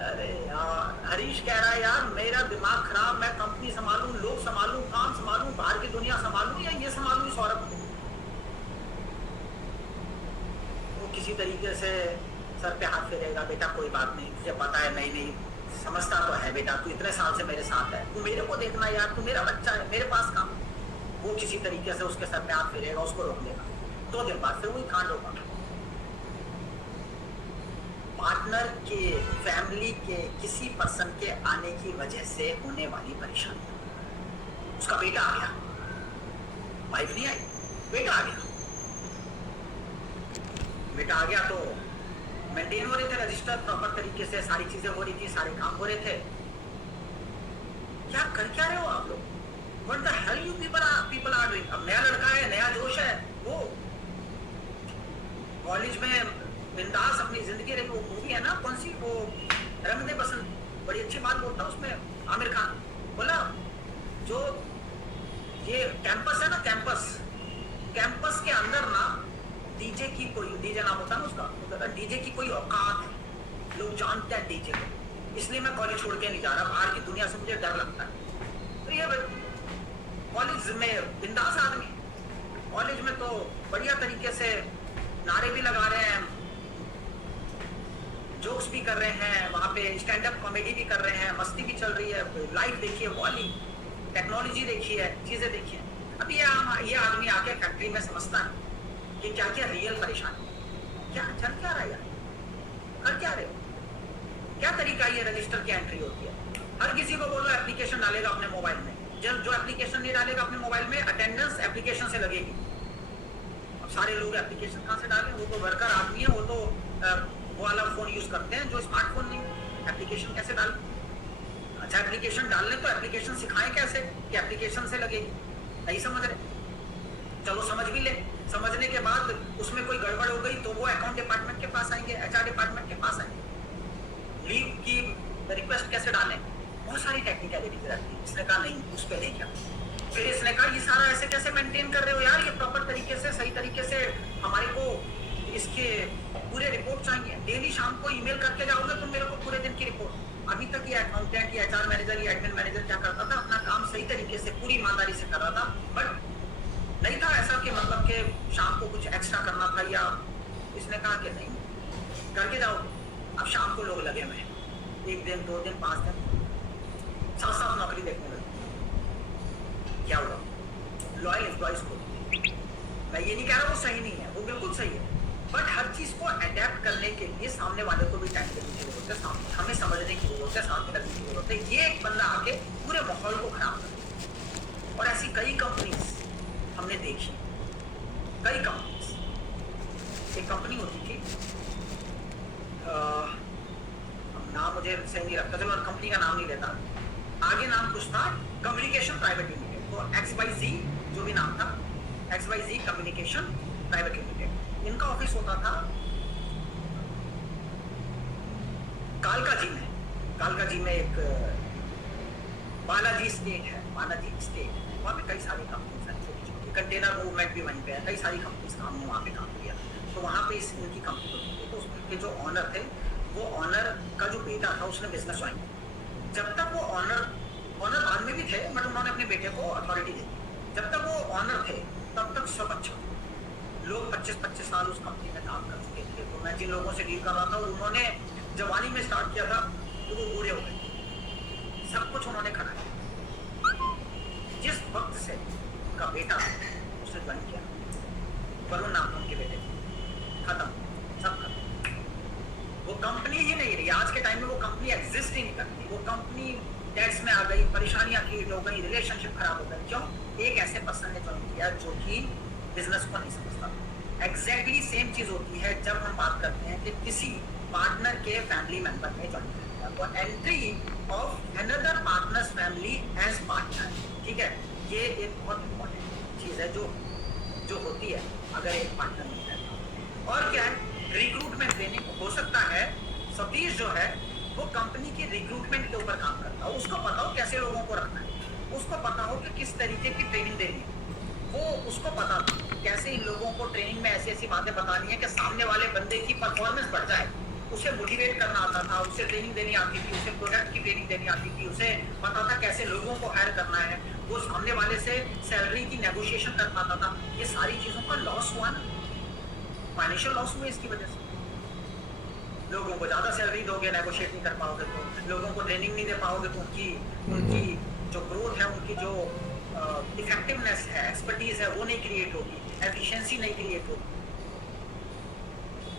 अरे यार हरीश कह रहा है यार मेरा दिमाग खराब, मैं कंपनी संभालूं, लोग संभालूं, काम संभालूं, बाहर की दुनिया संभालूं या ये संभालूं सौरभ को। वो किसी तरीके से सर पे हाथ फेरेगा, बेटा कोई बात नहीं, तुझे पता है नहीं समझता तो है बेटा, तू इतने साल से मेरे साथ है, तू मेरे को देखना यार, तू मेरा बच्चा है, मेरे पास काम। वो किसी तरीके से उसके सर पे हाथ फेरेगा, उसको रोक देगा। 2 दिन बाद फिर वही कांड होगा। पार्टनर के, फैमिली के, किसी पर्सन के आने की वजह से होने वाली परेशानी। उसका बेटा आ गया, वाइफ नहीं आई, बेटा आ गया। बेटा आ गया तो मेंटेन हो रहे थे रजिस्टर प्रॉपर तरीके से, सारी चीजें हो रही थी, सारे काम हो रहे थे। क्या कर क्या रहे हो आप लोग? What the hell you people are doing? अब नया लड़का है, नया जोश है, वो कॉलेज में बिंदास अपनी जिंदगी रही। वो मूवी है ना कौन सी, वो रंग दे बसंत, बड़ी अच्छी बात बोलता है उसमें आमिर खान, बोला जो ये कैंपस है ना, कैंपस के अंदर ना डीजे की कोई, डीजे नाम होता है ना उसका, तो डीजे की कोई औकात है, लोग जानते हैं डीजे को, इसलिए मैं कॉलेज छोड़ के नहीं जा रहा, बाहर की दुनिया से मुझे डर लगता है। तो भी है भाई, कॉलेज में बिंदास आदमी, कॉलेज में तो बढ़िया तरीके से नारे भी लगा रहे हैं, जोक्स भी कर रहे हैं, वहाँ पे स्टैंड अप कॉमेडी भी कर रहे हैं, मस्ती भी चल रही है, लाइफ देखिए, वॉली टेक्नोलॉजी देखी है, चीजें देखी है। अब ये आदमी आके फैक्ट्री में समझता है कि क्या क्या रियल परेशानी, क्या चल क्या रहा है यार, कर क्या रहे हो, क्या तरीका ये रजिस्टर की एंट्री होती है। हर किसी को बोलो एप्लीकेशन डालेगा अपने मोबाइल में, जो एप्लीकेशन नहीं डालेगा अपने मोबाइल में, अटेंडेंस एप्लीकेशन से लगेगी। अब सारे लोग एप्लीकेशन कहाँ से डालें, वो तो वर्कर आदमी है, वो तो वो वाला फोन यूज करते हैं जो स्मार्टफोन नहीं, एप्लीकेशन कैसे डाल। अच्छा एप्लीकेशन डालने तो एप्लीकेशन सिखाएं कैसे कि एप्लीकेशन से लगेगी, नहीं समझ रहे, चलो समझ भी ले, समझने के बाद उसमें कोई गड़बड़ हो गई तो वो अकाउंट डिपार्टमेंट के पास आएंगे, एचआर डिपार्टमेंट के पास आएंगे। लीव की रिक्वेस्ट कैसे डालें, बहुत सारी टेक्निकलिटीज रहती है। इसने कहा नहीं, उस पर नहीं किया। फिर इसने कहा ये सारा ऐसे कैसे मेंटेन कर रहे हो यार, ये प्रॉपर तरीके से सही तरीके से हमारे को इसके पूरे रिपोर्ट चाहिए, डेली शाम को ईमेल करके जाओगे तुम मेरे को पूरे दिन की रिपोर्ट। अभी तक ये अकाउंटेंट या एचआर मैनेजर या एडमिन मैनेजर क्या करता था, अपना काम सही तरीके से पूरी ईमानदारी से कर रहा था, बट नहीं था ऐसा कि मतलब कि शाम को कुछ एक्स्ट्रा करना था। या इसने कहा कि नहीं करके जाओ। अब शाम को लोग लगे हुए, 1 दिन 2 दिन 5 दिन 7 नौकरी देखने लगे। क्या हुआ, लॉयल एम्प्लॉइज को, मैं ये नहीं कह रहा वो सही नहीं है, वो बिल्कुल सही है, बट हर चीज को अडेप्ट करने के लिए सामने वाले को भी टाइम देने की जरूरत है, हमें समझने की जरूरत है, साथ में लगने की जरूरत है। ये एक बंदा आके पूरे माहौल को खराब कर, और ऐसी कई कंपनीज हमने देखी, कई कंपनीज। एक कंपनी होती थी, नाम मुझे सही नहीं लगता, चलो कंपनी का नाम नहीं लेता, आगे नाम कुछ था, कम्युनिकेशन प्राइवेट लिमिटेड, तो XYZ जो भी नाम था, XYZ कम्युनिकेशन प्राइवेट लिमिटेड। इनका ऑफिस होता था कालकाजी में। कालकाजी में एक बालाजी स्टेट है, बालाजी स्टेट, वहाँ पे कई सारी कंपनीज हैं, छोटी छोटी, कंटेनर मूवमेंट भी वहीं पे है, कई सारी कंपनीज काम ने वहाँ पे काम किया। तो वहाँ पे इनकी कंपनी होती थी, तो उसके जो ऑनर थे, वो ऑनर का जो बेटा था उसने बिजनेस ज्वाइन किया। जब तक वो ऑनर बाद में भी थे, बट उन्होंने अपने बेटे को अथॉरिटी दी। जब तक वो ऑनर थे तब तक सब अच्छा, लोग 25-25 साल उस कंपनी में काम कर चुके थे। तो मैं जिन लोगों से डील कर रहा था, उन्होंने जवानी में स्टार्ट किया था तो वो बूढ़े हो गए, सब कुछ उन्होंने खड़ा किया। जिस वक्त से उनका बेटा उसने ज्वाइन किया, वरुण नाम था उनके बेटे, खत्म, सब खत्म। वो कंपनी ही नहीं रही, आज के टाइम में वो कंपनी एग्जिस्ट ही नहीं करती। वो कंपनी डेट्स में आ गई, परेशानियां क्रिएट हो गई, रिलेशनशिप खराब हो गए। क्यों? एक ऐसे पर्सन ने ज्वाइन किया जो कि बिजनेस को नहीं समझता। एग्जैक्टली सेम चीज होती है जब हम बात करते हैं कि किसी पार्टनर के फैमिली मेंबर ने ज्वाइन किया, तो entry of another partners family as partner, ठीक है, ये एक बहुत इंपॉर्टेंट चीज है जो होती है अगर एक पार्टनर मिलता है। और क्या है, रिक्रूटमेंट ट्रेनिंग हो सकता है। सतीश जो है वो कंपनी की रिक्रूटमेंट के ऊपर काम करता हो, उसको पता हो कैसे लोगों को रखना है, उसको पता हो कि किस तरीके की ट्रेनिंग देनी है, वो उसको पता था कैसे इन लोगों को ट्रेनिंग में ऐसी ऐसी बातें बतानी है कि सामने वाले बंदे की परफॉर्मेंस बढ़ जाए। उसे मोटिवेट करना आता था, उसे ट्रेनिंग देनी आती थी, उसे प्रोडक्ट की ट्रेनिंग देनी आती थी, उसे पता था कैसे लोगों को हायर करना है, वो सामने वाले से सैलरी की नेगोशिएशन कर पाता था। ये सारी चीजों का लॉस हुआ ना, फाइनेंशियल लॉस हुआ इसकी वजह से। लोगों को ज्यादा सैलरी दोगे, नेगोशिएट नहीं कर पाओगे, तो लोगों को ट्रेनिंग नहीं दे पाओगे, तो उनकी जो ग्रोथ है, उनकी जो इफेक्टिवनेस है, एक्सपर्टीज है, वो नहीं क्रिएट होगी, एफिशिएंसी नहीं क्रिएट होगी।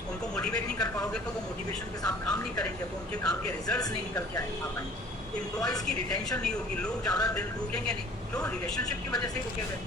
उनको मोटिवेट नहीं कर पाओगे तो वो मोटिवेशन के साथ काम नहीं करेंगे, तो उनके काम के रिजल्ट्स नहीं निकल के आ पाएंगे। एम्प्लॉयज की रिटेंशन नहीं होगी, लोग ज्यादा दिन रुकेंगे नहीं, क्यों? रिलेशनशिप की वजह से रुके हुए।